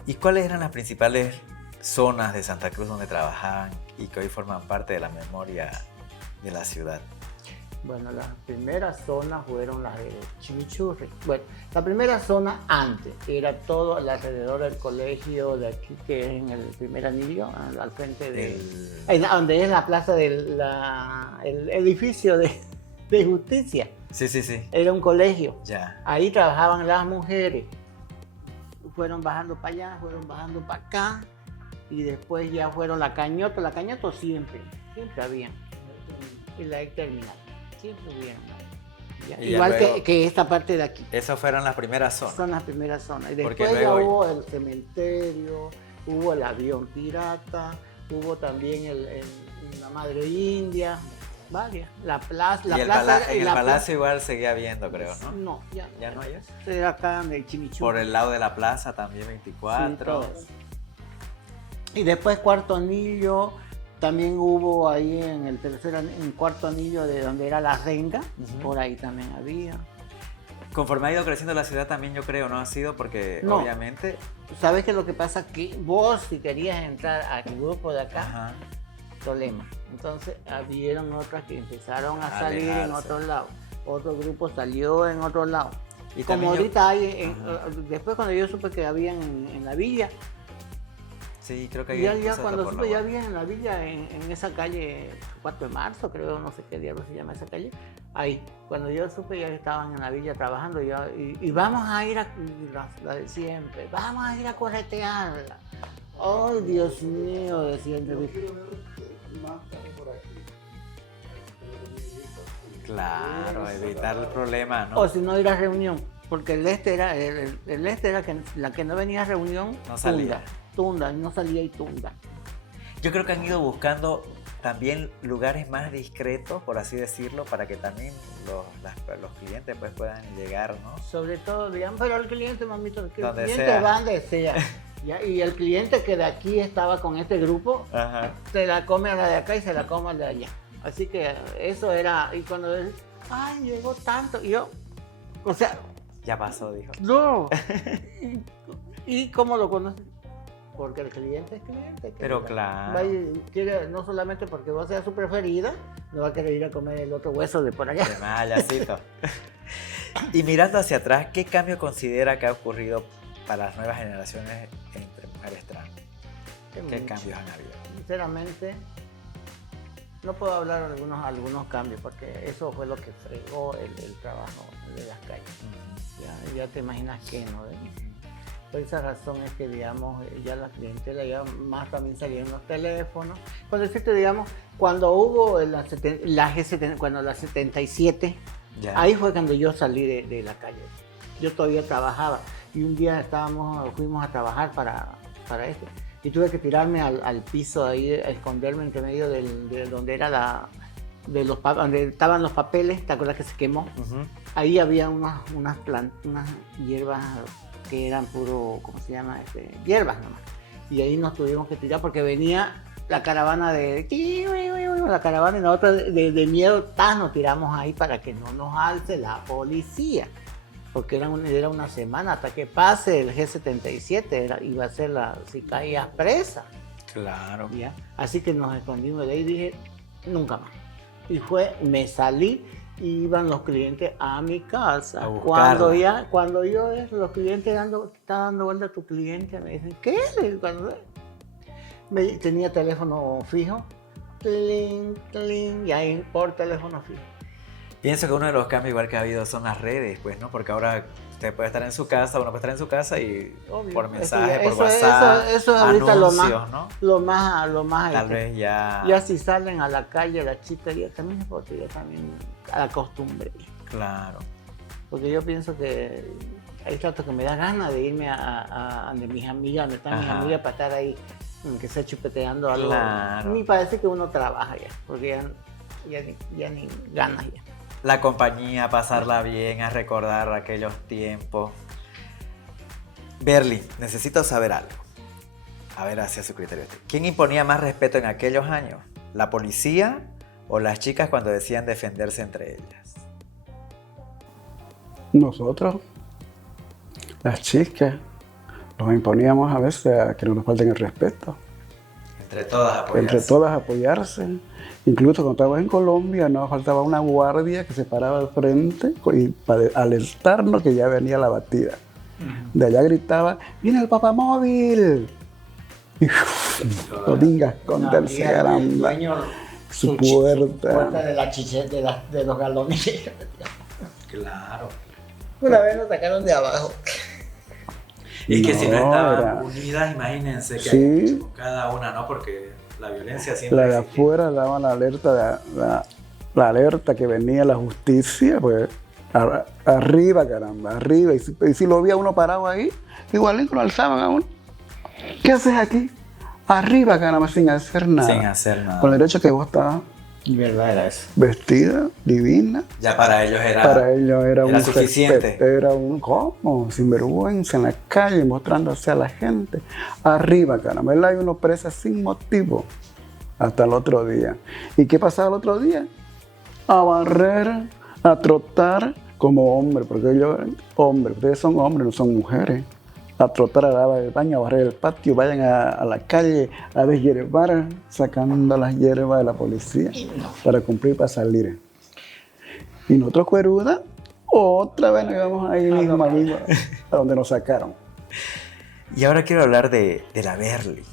¿Y cuáles eran las principales zonas de Santa Cruz donde trabajaban y que hoy forman parte de la memoria de la ciudad? Bueno, las primeras zonas fueron las de Chimichurri. Bueno, la primera zona antes era todo alrededor del colegio de aquí, que es en el primer anillo, al frente de... donde es la plaza del el edificio de justicia. Sí. Era un colegio. Ya. Ahí trabajaban las mujeres. Fueron bajando para allá, fueron bajando para acá. Y después ya fueron la Cañoto siempre había. Y la terminal. Siempre hubieron. Igual luego, que esta parte de aquí. Esas fueron las primeras zonas. Son las primeras zonas. Y después ya hubo el cementerio, hubo el avión pirata, hubo también la Madre India, varias. La plaza. Y el palacio igual seguía habiendo, creo, ¿no? No, ya no hay eso. Era acá en el Chimichurri. Por el lado de la plaza también 24. Sí, y después Cuarto Anillo. También hubo ahí en el cuarto anillo de donde era la renga, por ahí también había. Conforme ha ido creciendo la ciudad también yo creo, ¿no ha sido? Porque obviamente... ¿Sabes qué es lo que pasa? Que vos si querías entrar al grupo de acá, problema. Entonces habieron otras que empezaron a salir en otro lado. Otro grupo salió en otro lado. Y como ahorita hay, después cuando yo supe que había en la villa, sí, creo que ya cuando supe ya había en la villa, en esa calle 4 de marzo, creo, no sé qué diablo se llama esa calle. Ahí, cuando yo supe ya estaban en la villa trabajando y vamos a ir la de siempre, vamos a ir a corretearla. ¡Ay, Dios mío! Decía el Claro, evitar el problema, ¿no? O si no ir a reunión, porque el este era que la que no venía a reunión, no salía. Tunda, no salía y tunda. Yo creo que han ido buscando también lugares más discretos, por así decirlo, para que también los clientes pues puedan llegar, ¿no? Sobre todo, digamos, pero el cliente, mamito, el cliente sea. va donde sea. Y el cliente que de aquí estaba con este grupo, se la come a la de acá y se la come a la de allá. Así que eso era, y cuando ay, llegó tanto, y yo, o sea... Ya pasó, dijo. No. ¿Y cómo lo conoces? Porque el cliente es cliente. Pero claro. Quiere, no solamente porque vos seas su preferida, no va a querer ir a comer el otro hueso de por allá. De mayacito. Y mirando hacia atrás, ¿qué cambio considera que ha ocurrido para las nuevas generaciones entre mujeres trans? ¿Qué cambios han habido? Sinceramente, no puedo hablar de algunos cambios, porque eso fue lo que fregó el trabajo de las calles. Ya te imaginas que no. Por esa razón es que, digamos, ya la clientela ya más también salieron los teléfonos. Cuando decirte, digamos, cuando hubo la G77, cuando la 77, ahí fue cuando yo salí de la calle. Yo todavía trabajaba y un día fuimos a trabajar para esto. Y tuve que tirarme al piso ahí, a esconderme entre medio de donde era donde estaban los papeles. ¿Te acuerdas que se quemó? Ahí había unas hierbas que eran puro, ¿cómo se llama? Hierbas nomás. Y ahí nos tuvimos que tirar porque venía la caravana la caravana y nosotros de miedo nos tiramos ahí para que no nos alce la policía. Porque era una semana hasta que pase el G77, iba a ser si caías presa. Claro. ¿Ya? Así que nos escondimos de ahí y dije, nunca más. Y me salí y iban los clientes a mi casa. Cuando yo los clientes está dando vuelta a tu cliente, me dicen, ¿qué? Tenía teléfono fijo, cling, cling, y ahí por teléfono fijo. Pienso que uno de los cambios igual que ha habido son las redes, pues, ¿no? Porque ahora usted puede estar en su casa, uno puede estar en su casa y Obvio. por mensaje, Eso- por eso- WhatsApp, eso es ahorita lo más- anuncios, ¿no? Lo más Tal vez ya... ya si salen a la calle las chicas ya también es porque ya también a la costumbre. Claro. Porque yo pienso que hay rato que me da ganas de irme a de mis amigas, donde están mis Ajá. amigas, para estar ahí, que sea chupeteando algo. Claro. Ni parece que uno trabaja ya, porque ya ni ganas ya. La compañía, pasarla bien, a recordar aquellos tiempos. Berly, necesito saber algo. A ver, hacia su criterio. ¿Quién imponía más respeto en aquellos años? ¿La policía o las chicas cuando decían defenderse entre ellas? Nosotros, las chicas, nos imponíamos a veces a que no nos falten el respeto. Entre todas apoyarse. Entre todas apoyarse. Incluso cuando estábamos en Colombia nos faltaba una guardia que se paraba al frente y para alertarnos que ya venía la batida. De allá gritaba, ¡viene el papamóvil! Y todinga, esconderse, No, y el caramba. dueño, Su puerta puerta. de la chiche, de los galones. Claro. Una vez nos sacaron de abajo. Y que si no No, estaban era- unidas, imagínense que Sí. hay mucho, cada una, ¿no? Porque la violencia siempre La de existió. afuera daba la alerta, la alerta que venía la justicia, pues arriba, caramba, arriba. Y si lo veía uno parado ahí, igualito lo alzaban a uno. ¿Qué haces aquí? Arriba, caramba, sin hacer nada. Sin hacer nada. Con el hecho que vos estabas Y verdad era eso. vestida, divina. Ya para ellos era... Para ellos era un suficiente. respeto, era un ¿cómo? Sinvergüenza en la calle, mostrándose a la gente. Arriba, caramba, él hay uno presa sin motivo hasta el otro día. ¿Y qué pasaba el otro día? A barrer, a trotar como hombre, porque ellos eran hombres, ustedes son hombres, no son mujeres. A trotar a lavar el baño, a barrer el patio, vayan a la calle a deshiervar, sacando las hierbas de la policía para cumplir, para salir. Y nosotros, cueruda, otra vez nos íbamos ahí mismo, a donde nos sacaron. Y ahora quiero hablar de la Berly.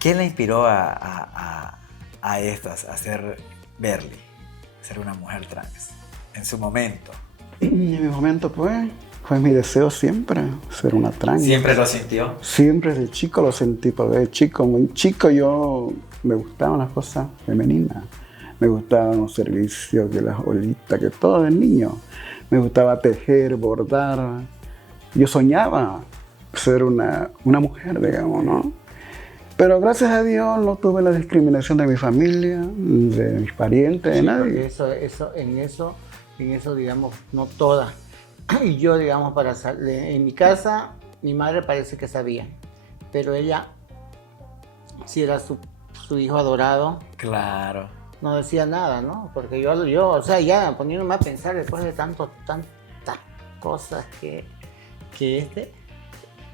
¿Qué la inspiró a ser Berly? Ser una mujer trans en su momento. En mi momento, pues, fue mi deseo siempre ser una trans. ¿Siempre lo sintió? Siempre desde chico lo sentí, porque de chico, muy chico yo me gustaban las cosas femeninas. Me gustaban los servicios, que las olitas, que todo de niño. Me gustaba tejer, bordar. Yo soñaba ser una mujer, digamos, ¿no? Pero gracias a Dios no tuve la discriminación de mi familia, de mis parientes, de Sí, nadie. porque en eso, digamos, no todas. Y yo, digamos, en mi casa, mi madre parece que sabía, pero ella sí era su hijo adorado, Claro. no decía nada, ¿no? Porque yo, o sea, ya poniéndome a pensar después de tantas cosas que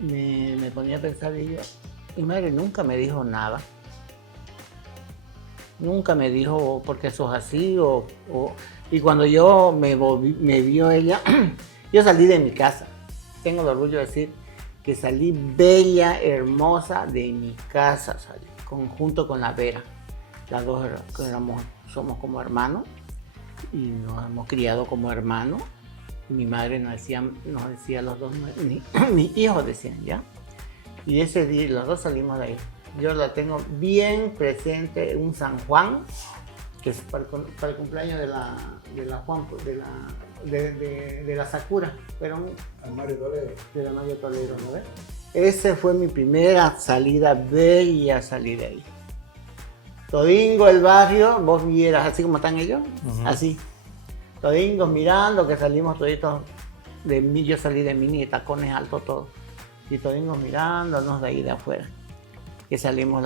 me ponía a pensar y yo, mi madre nunca me dijo nada. Nunca me dijo por qué sos así y cuando yo me vio ella, yo salí de mi casa. Tengo el orgullo de decir que salí bella, hermosa de mi casa, salí, junto con la Vera. Las dos somos como hermanos y nos hemos criado como hermanos. Y mi madre nos decía los dos, mis hijos decían, ¿ya? Y ese día los dos salimos de ahí. Yo la tengo bien presente, un San Juan, que es para el cumpleaños de la Juan, de la Sakura, pero de la Mario Toledo, ¿no ves? Esa fue mi primera salida, bella salida de ahí. Todingo, el barrio, vos vieras así como están ellos, así. Todingos mirando, que salimos toditos de mí, yo salí de mini, de tacones altos todos. Y todingos mirándonos de ahí de afuera. Que salimos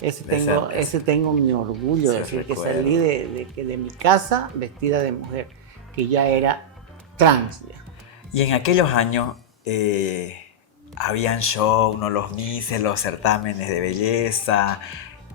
ese tengo mi orgullo de Ese decir que recuerdo. salí de mi casa vestida de mujer, que ya era trans. Ya. Y en aquellos años habían shows, ¿no? Los Misses, los certámenes de belleza.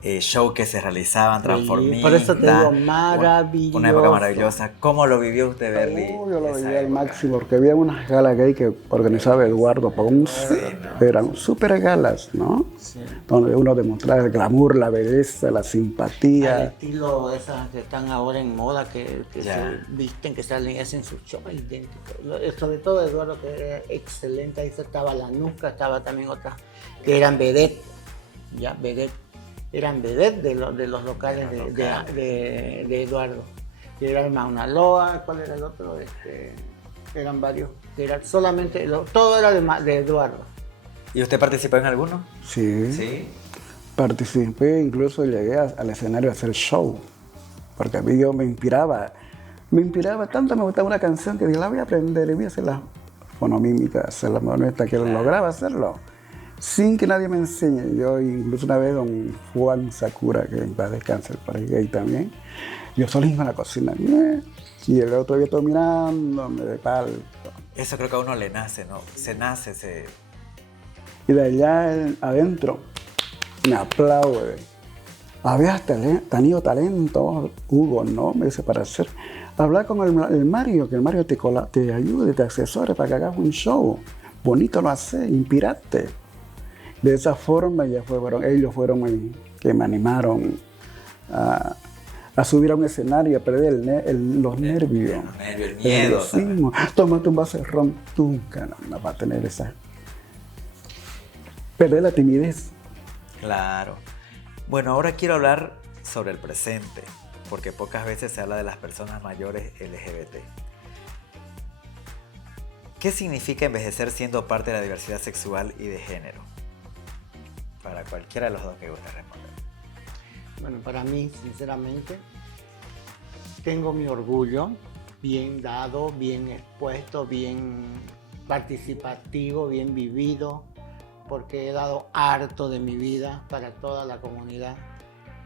show que se realizaban, transformistas. Por eso te digo, maravilloso. Una época maravillosa. ¿Cómo lo vivió usted, Berly? Yo lo esa veía al época? máximo, porque había unas galas gay que organizaba Eduardo Ponce. Eran súper galas, ¿no? Sí. Donde uno demostraba el glamour, la belleza, la Al simpatía. estilo esas que están ahora en moda, que Ya. se visten, que salen, hacen sus shows idénticos. Sobre todo Eduardo, que era excelente. Ahí estaba la Nuca, estaba también otras que eran vedette, ya, vedette. Eran vedette de los locales de Eduardo. Que era el Mauna Loa, ¿cuál era el otro? Eran varios, que era solamente, todo era de Eduardo. ¿Y usted participó en alguno? Sí. Sí. Participé, incluso llegué al escenario a hacer show. Porque a mí yo me inspiraba tanto, me gustaba una canción que dije, la voy a aprender y voy a hacer la fonomímica, hacer la moneta, que lograba hacerlo. Sin que nadie me enseñe. Yo incluso una vez don Juan Sakura, que en paz descanse, por ahí gay también, yo solito en la cocina, y el otro día todo mirándome de palco. Eso creo que a uno le nace, ¿no? Se nace. Y de allá adentro me aplaude. Habías tenido talento, Hugo, ¿no? Me dice, para hacer. Hablar con el Mario, que el Mario te ayude, te asesore para que hagas un show. Bonito lo hace, inspirate. De esa forma ellos fueron que me animaron a subir a un escenario y a perder los nervios. El miedo. Decimos, tómate un vaso de ron, tú, caramba, para tener esa. Perder la timidez. Claro. Bueno, ahora quiero hablar sobre el presente, porque pocas veces se habla de las personas mayores LGBT. ¿Qué significa envejecer siendo parte de la diversidad sexual y de género? Para cualquiera de los dos que guste responder. Bueno, para mí, sinceramente, tengo mi orgullo bien dado, bien expuesto, bien participativo, bien vivido, porque he dado harto de mi vida para toda la comunidad,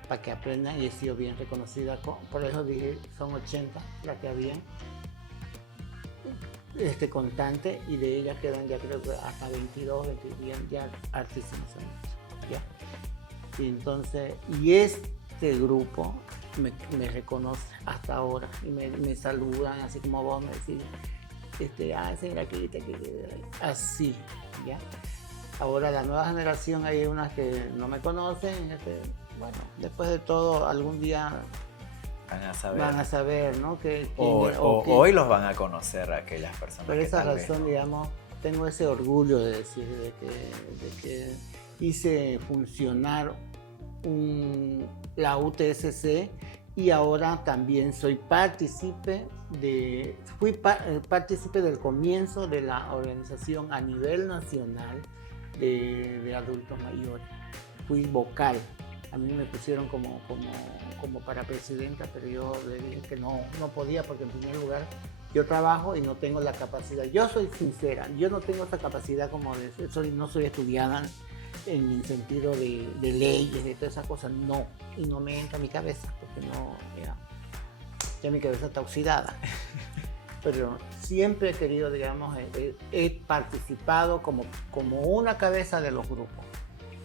para que aprendan, y he sido bien reconocida. Por eso dije, son 80 las que habían constante, y de ellas quedan ya creo que hasta 22, 21, ya altísimos años. ¿Ya? Y entonces, y este grupo me reconoce hasta ahora y me saludan, así como vos me decís, señora, así, ¿ya? Ahora la nueva generación, hay unas que no me conocen, bueno, después de todo, algún día van a saber, ¿no? Hoy los van a conocer a aquellas personas. Por que esa tal vez razón, no. digamos, tengo ese orgullo de decir de que hice funcionar la UTSC, y ahora también soy fui partícipe del comienzo de la organización a nivel nacional de adultos mayores. Fui vocal. A mí me pusieron como para presidenta, pero yo le dije que no podía, porque en primer lugar yo trabajo y no tengo la capacidad. Yo soy sincera, yo no tengo esa capacidad no soy estudiada en el sentido de leyes, de todas esas cosas, no. Y no me entra a mi cabeza, porque ya mi cabeza está oxidada. Pero siempre he querido, digamos, he participado como una cabeza de los grupos.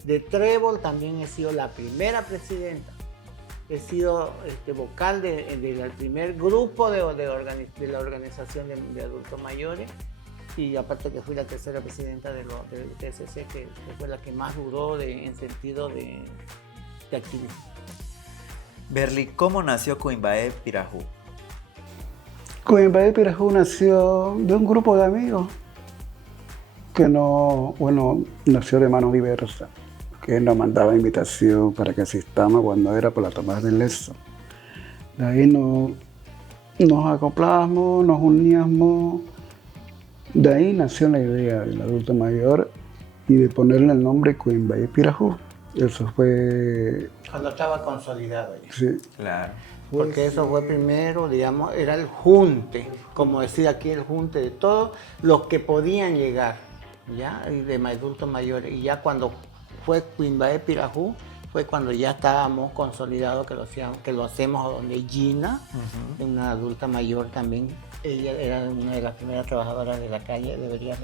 De Trébol también he sido la primera presidenta. He sido vocal del primer grupo de la organización de adultos mayores, y aparte que fui la tercera presidenta del TSC, que fue la que más duró en sentido de activismo. Berly, ¿cómo nació Cuimbaé Pirajú? Cuimbaé Pirajú nació de un grupo de amigos que nació de manos diversas, que nos mandaba invitación para que asistamos cuando era por la tomada del Leso. De ahí nos acoplamos, nos uníamos. De ahí nació la idea del adulto mayor y de ponerle el nombre Cuimbaé Pirajú. Eso fue... Cuando estaba consolidado ya. Sí. Claro. Porque eso fue primero, digamos, era el junte, como decía aquí, el junte de todos los que podían llegar, ¿ya? Y de adultos mayores. Y ya cuando fue Cuimbaé Pirajú, fue cuando ya estábamos consolidados que lo hacemos donde Gina, una adulta mayor también. Ella era una de las primeras trabajadoras de la calle, debería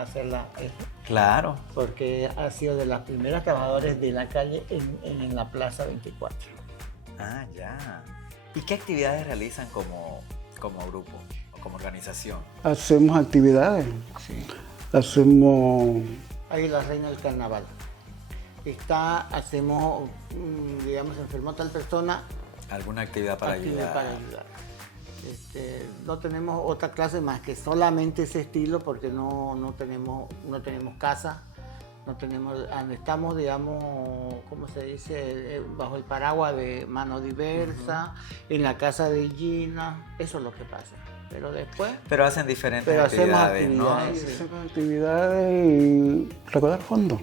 hacerla eso, Claro. porque ha sido de las primeras trabajadoras de la calle en la Plaza 24. Ah, ya. ¿Y qué actividades realizan como grupo o como organización? Hacemos actividades, Sí. hacemos Ahí la reina del carnaval. Hacemos, digamos, enfermó tal persona, ¿Alguna actividad para actividad ayudar? para ayudar. No tenemos otra clase más que solamente ese estilo porque no tenemos casa, estamos, digamos, ¿cómo se dice? Bajo el paraguas de Mano Diversa, en la casa de Gina, eso es lo que pasa. Pero después... Pero hacen diferentes Pero hacemos actividades, ¿no? actividades. hacemos actividades y recaudar fondos.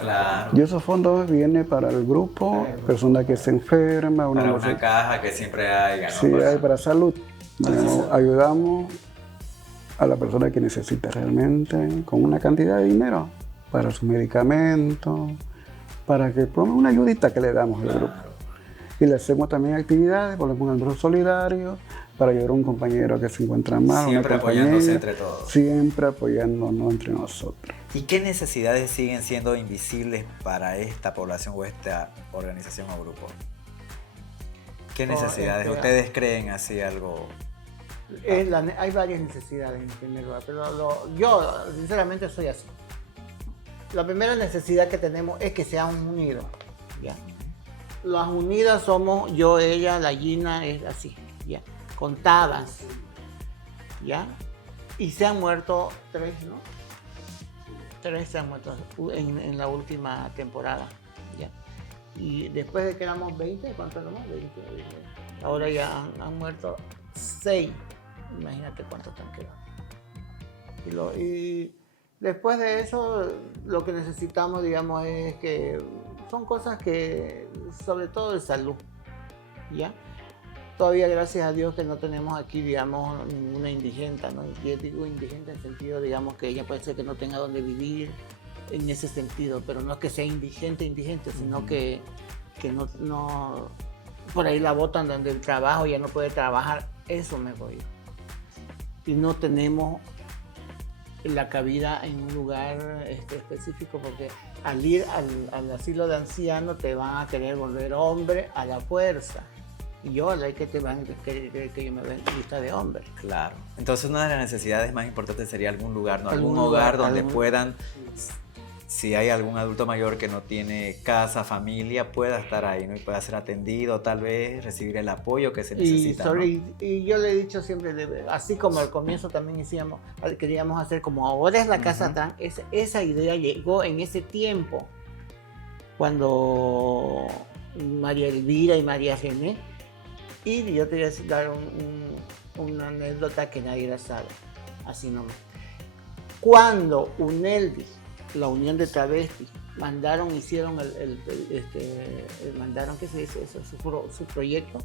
Claro. Y esos fondos vienen para el grupo, persona que se enferma, Para cosa- una caja que siempre haya, ¿no? Sí, hay para salud. Digamos, ayudamos a la persona que necesita realmente con una cantidad de dinero para sus medicamentos, para que ponga una ayudita que le damos al grupo. Y le hacemos también actividades, ponemos el grupo solidario para ayudar a un compañero que se encuentra mal, Siempre una apoyándose compañera, entre todos. siempre apoyándonos entre nosotros. ¿Y qué necesidades siguen siendo invisibles para esta población o esta organización o grupo? ¿Qué necesidades? ¿Ustedes creen así algo? Hay varias necesidades en primer lugar, pero yo sinceramente soy así. La primera necesidad que tenemos es que seamos unidos, ¿ya? Las unidas somos yo, ella, la Gina, es así, ¿ya? Contadas, ¿ya? Y se han muerto 3, ¿no? 3 se han muerto en la última temporada, ¿ya? Y después de que éramos 20, ¿cuánto éramos? 20. Ahora ya han muerto 6. Imagínate cuántos han quedado. Y después de eso, lo que necesitamos, digamos, es que son cosas que, sobre todo de salud, ¿ya? Todavía, gracias a Dios, que no tenemos aquí, digamos, ninguna indigente, ¿no? Yo digo indigente en el sentido, digamos, que ella puede ser que no tenga dónde vivir, en ese sentido, pero no es que sea indigente, sino que no, por ahí la botan donde el trabajo, ya no puede trabajar, eso me voy. Y no tenemos la cabida en un lugar específico, porque al ir al asilo de ancianos te van a querer volver hombre a la fuerza. Y yo a la que te van a querer que yo me vea en lista de hombre. Claro. Entonces una de las necesidades más importantes sería algún lugar, ¿no? Algún Algún hogar lugar, donde algún- puedan, si hay algún adulto mayor que no tiene casa, familia, pueda estar ahí, ¿no? Y pueda ser atendido, tal vez recibir el apoyo que se necesita, ¿no? Y yo le he dicho siempre, así como al comienzo también queríamos hacer como ahora es la casa trans, esa idea llegó en ese tiempo, cuando María Elvira y María René, y yo te voy a dar una anécdota que nadie la sabe, así nomás. Cuando UNELVI, la Unión de Travestis, hicieron mandaron, ¿qué se dice eso? Su proyecto.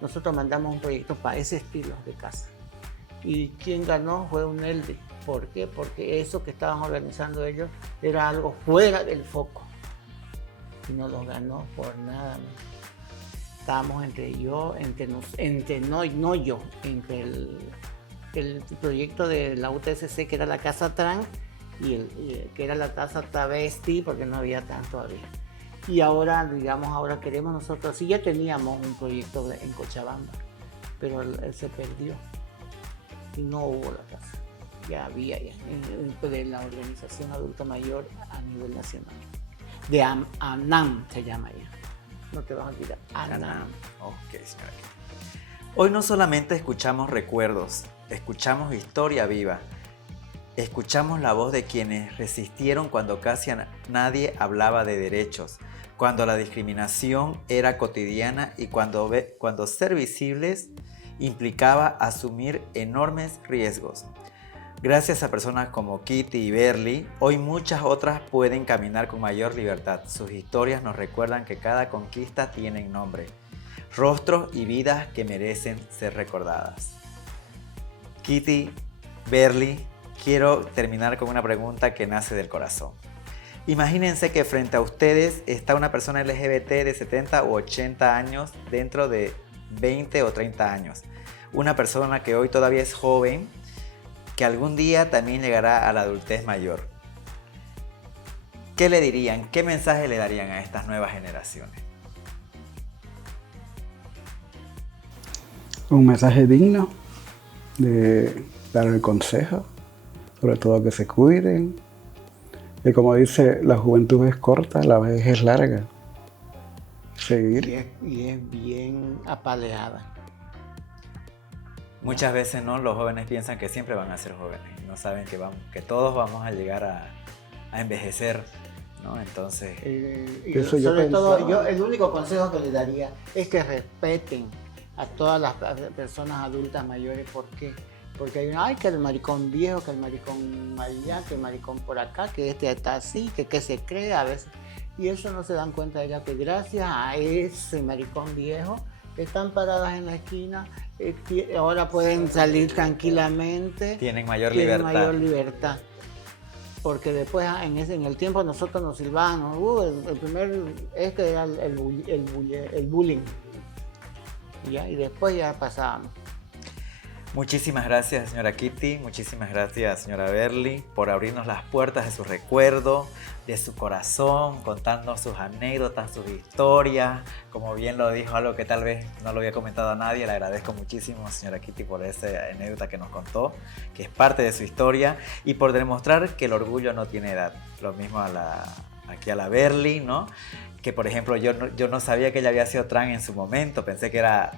Nosotros mandamos un proyecto para ese estilo de casa. Y quien ganó fue UNELVI. ¿Por qué? Porque eso que estaban organizando ellos era algo fuera del foco. Y no lo ganó por nada más. Estábamos entre el proyecto de la UTSC, que era la Casa Trans, y que era la Casa Travesti, porque no había tanto todavía. Y ahora, digamos, queremos nosotros, sí ya teníamos un proyecto en Cochabamba, pero él se perdió y no hubo la casa. Ya había de la Organización Adulto Mayor a nivel nacional. De ANAM se llama ya. No te vas a olvidar. ANAM. Ok, señora. Hoy no solamente escuchamos recuerdos, escuchamos historia viva. Escuchamos la voz de quienes resistieron cuando casi nadie hablaba de derechos, cuando la discriminación era cotidiana y cuando ser visibles implicaba asumir enormes riesgos. Gracias a personas como Kitty y Berly, hoy muchas otras pueden caminar con mayor libertad. Sus historias nos recuerdan que cada conquista tiene nombre, rostros y vidas que merecen ser recordadas. Kitty, Berly, quiero terminar con una pregunta que nace del corazón. Imagínense que frente a ustedes está una persona LGBT de 70 u 80 años dentro de 20 o 30 años. Una persona que hoy todavía es joven, que algún día también llegará a la adultez mayor. ¿Qué le dirían? ¿Qué mensaje le darían a estas nuevas generaciones? Un mensaje digno de dar el consejo, sobre todo que se cuiden. Y como dice, la juventud es corta, la vejez es larga. Seguir. Y es bien apaleada. Muchas veces no, los jóvenes piensan que siempre van a ser jóvenes y no saben que todos vamos a llegar a envejecer, ¿no? Entonces, Y Eso yo sobre todo, pensaba. el único consejo que le daría es que respeten a todas las personas adultas mayores. ¿Por qué? Porque hay ay, que el maricón viejo, que el maricón allá, que el maricón por acá, que este está así, que se cree a veces. Y eso no se dan cuenta ellas, que gracias a ese maricón viejo están paradas en la esquina, ahora pueden salir tranquilamente. tienen mayor Tienen libertad. mayor libertad. Porque después en el tiempo nosotros nos silbaban, el primer que era el bullying. Y después ya pasábamos. Muchísimas gracias, señora Kitty. Muchísimas gracias, señora Berly, por abrirnos las puertas de su recuerdo, de su corazón, contándonos sus anécdotas, sus historias. Como bien lo dijo, algo que tal vez no lo había comentado a nadie. Le agradezco muchísimo, señora Kitty, por esa anécdota que nos contó, que es parte de su historia, y por demostrar que el orgullo no tiene edad. Lo mismo aquí a la Berly, ¿no? Que, por ejemplo, yo no sabía que ella había sido trans en su momento. Pensé que era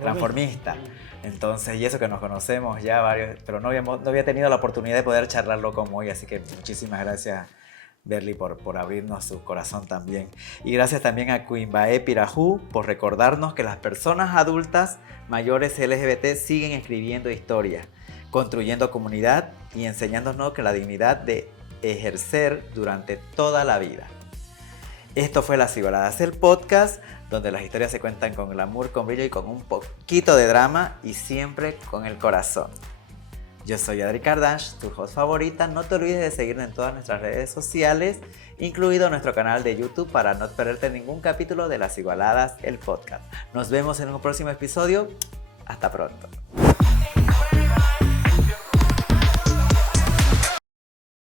transformista. Entonces, y eso que nos conocemos ya varios, pero no había tenido la oportunidad de poder charlarlo como hoy, así que muchísimas gracias, Berly, por abrirnos su corazón también. Y gracias también a Quimbae Pirajú por recordarnos que las personas adultas mayores LGBT siguen escribiendo historias, construyendo comunidad y enseñándonos que la dignidad de ejercer durante toda la vida. Esto fue Las Igualadas, el podcast donde las historias se cuentan con glamour, con brillo y con un poquito de drama y siempre con el corazón. Yo soy Adri Kardash, tu host favorita. No te olvides de seguirnos en todas nuestras redes sociales, incluido nuestro canal de YouTube, para no perderte ningún capítulo de Las Igualadas, el podcast. Nos vemos en un próximo episodio. Hasta pronto.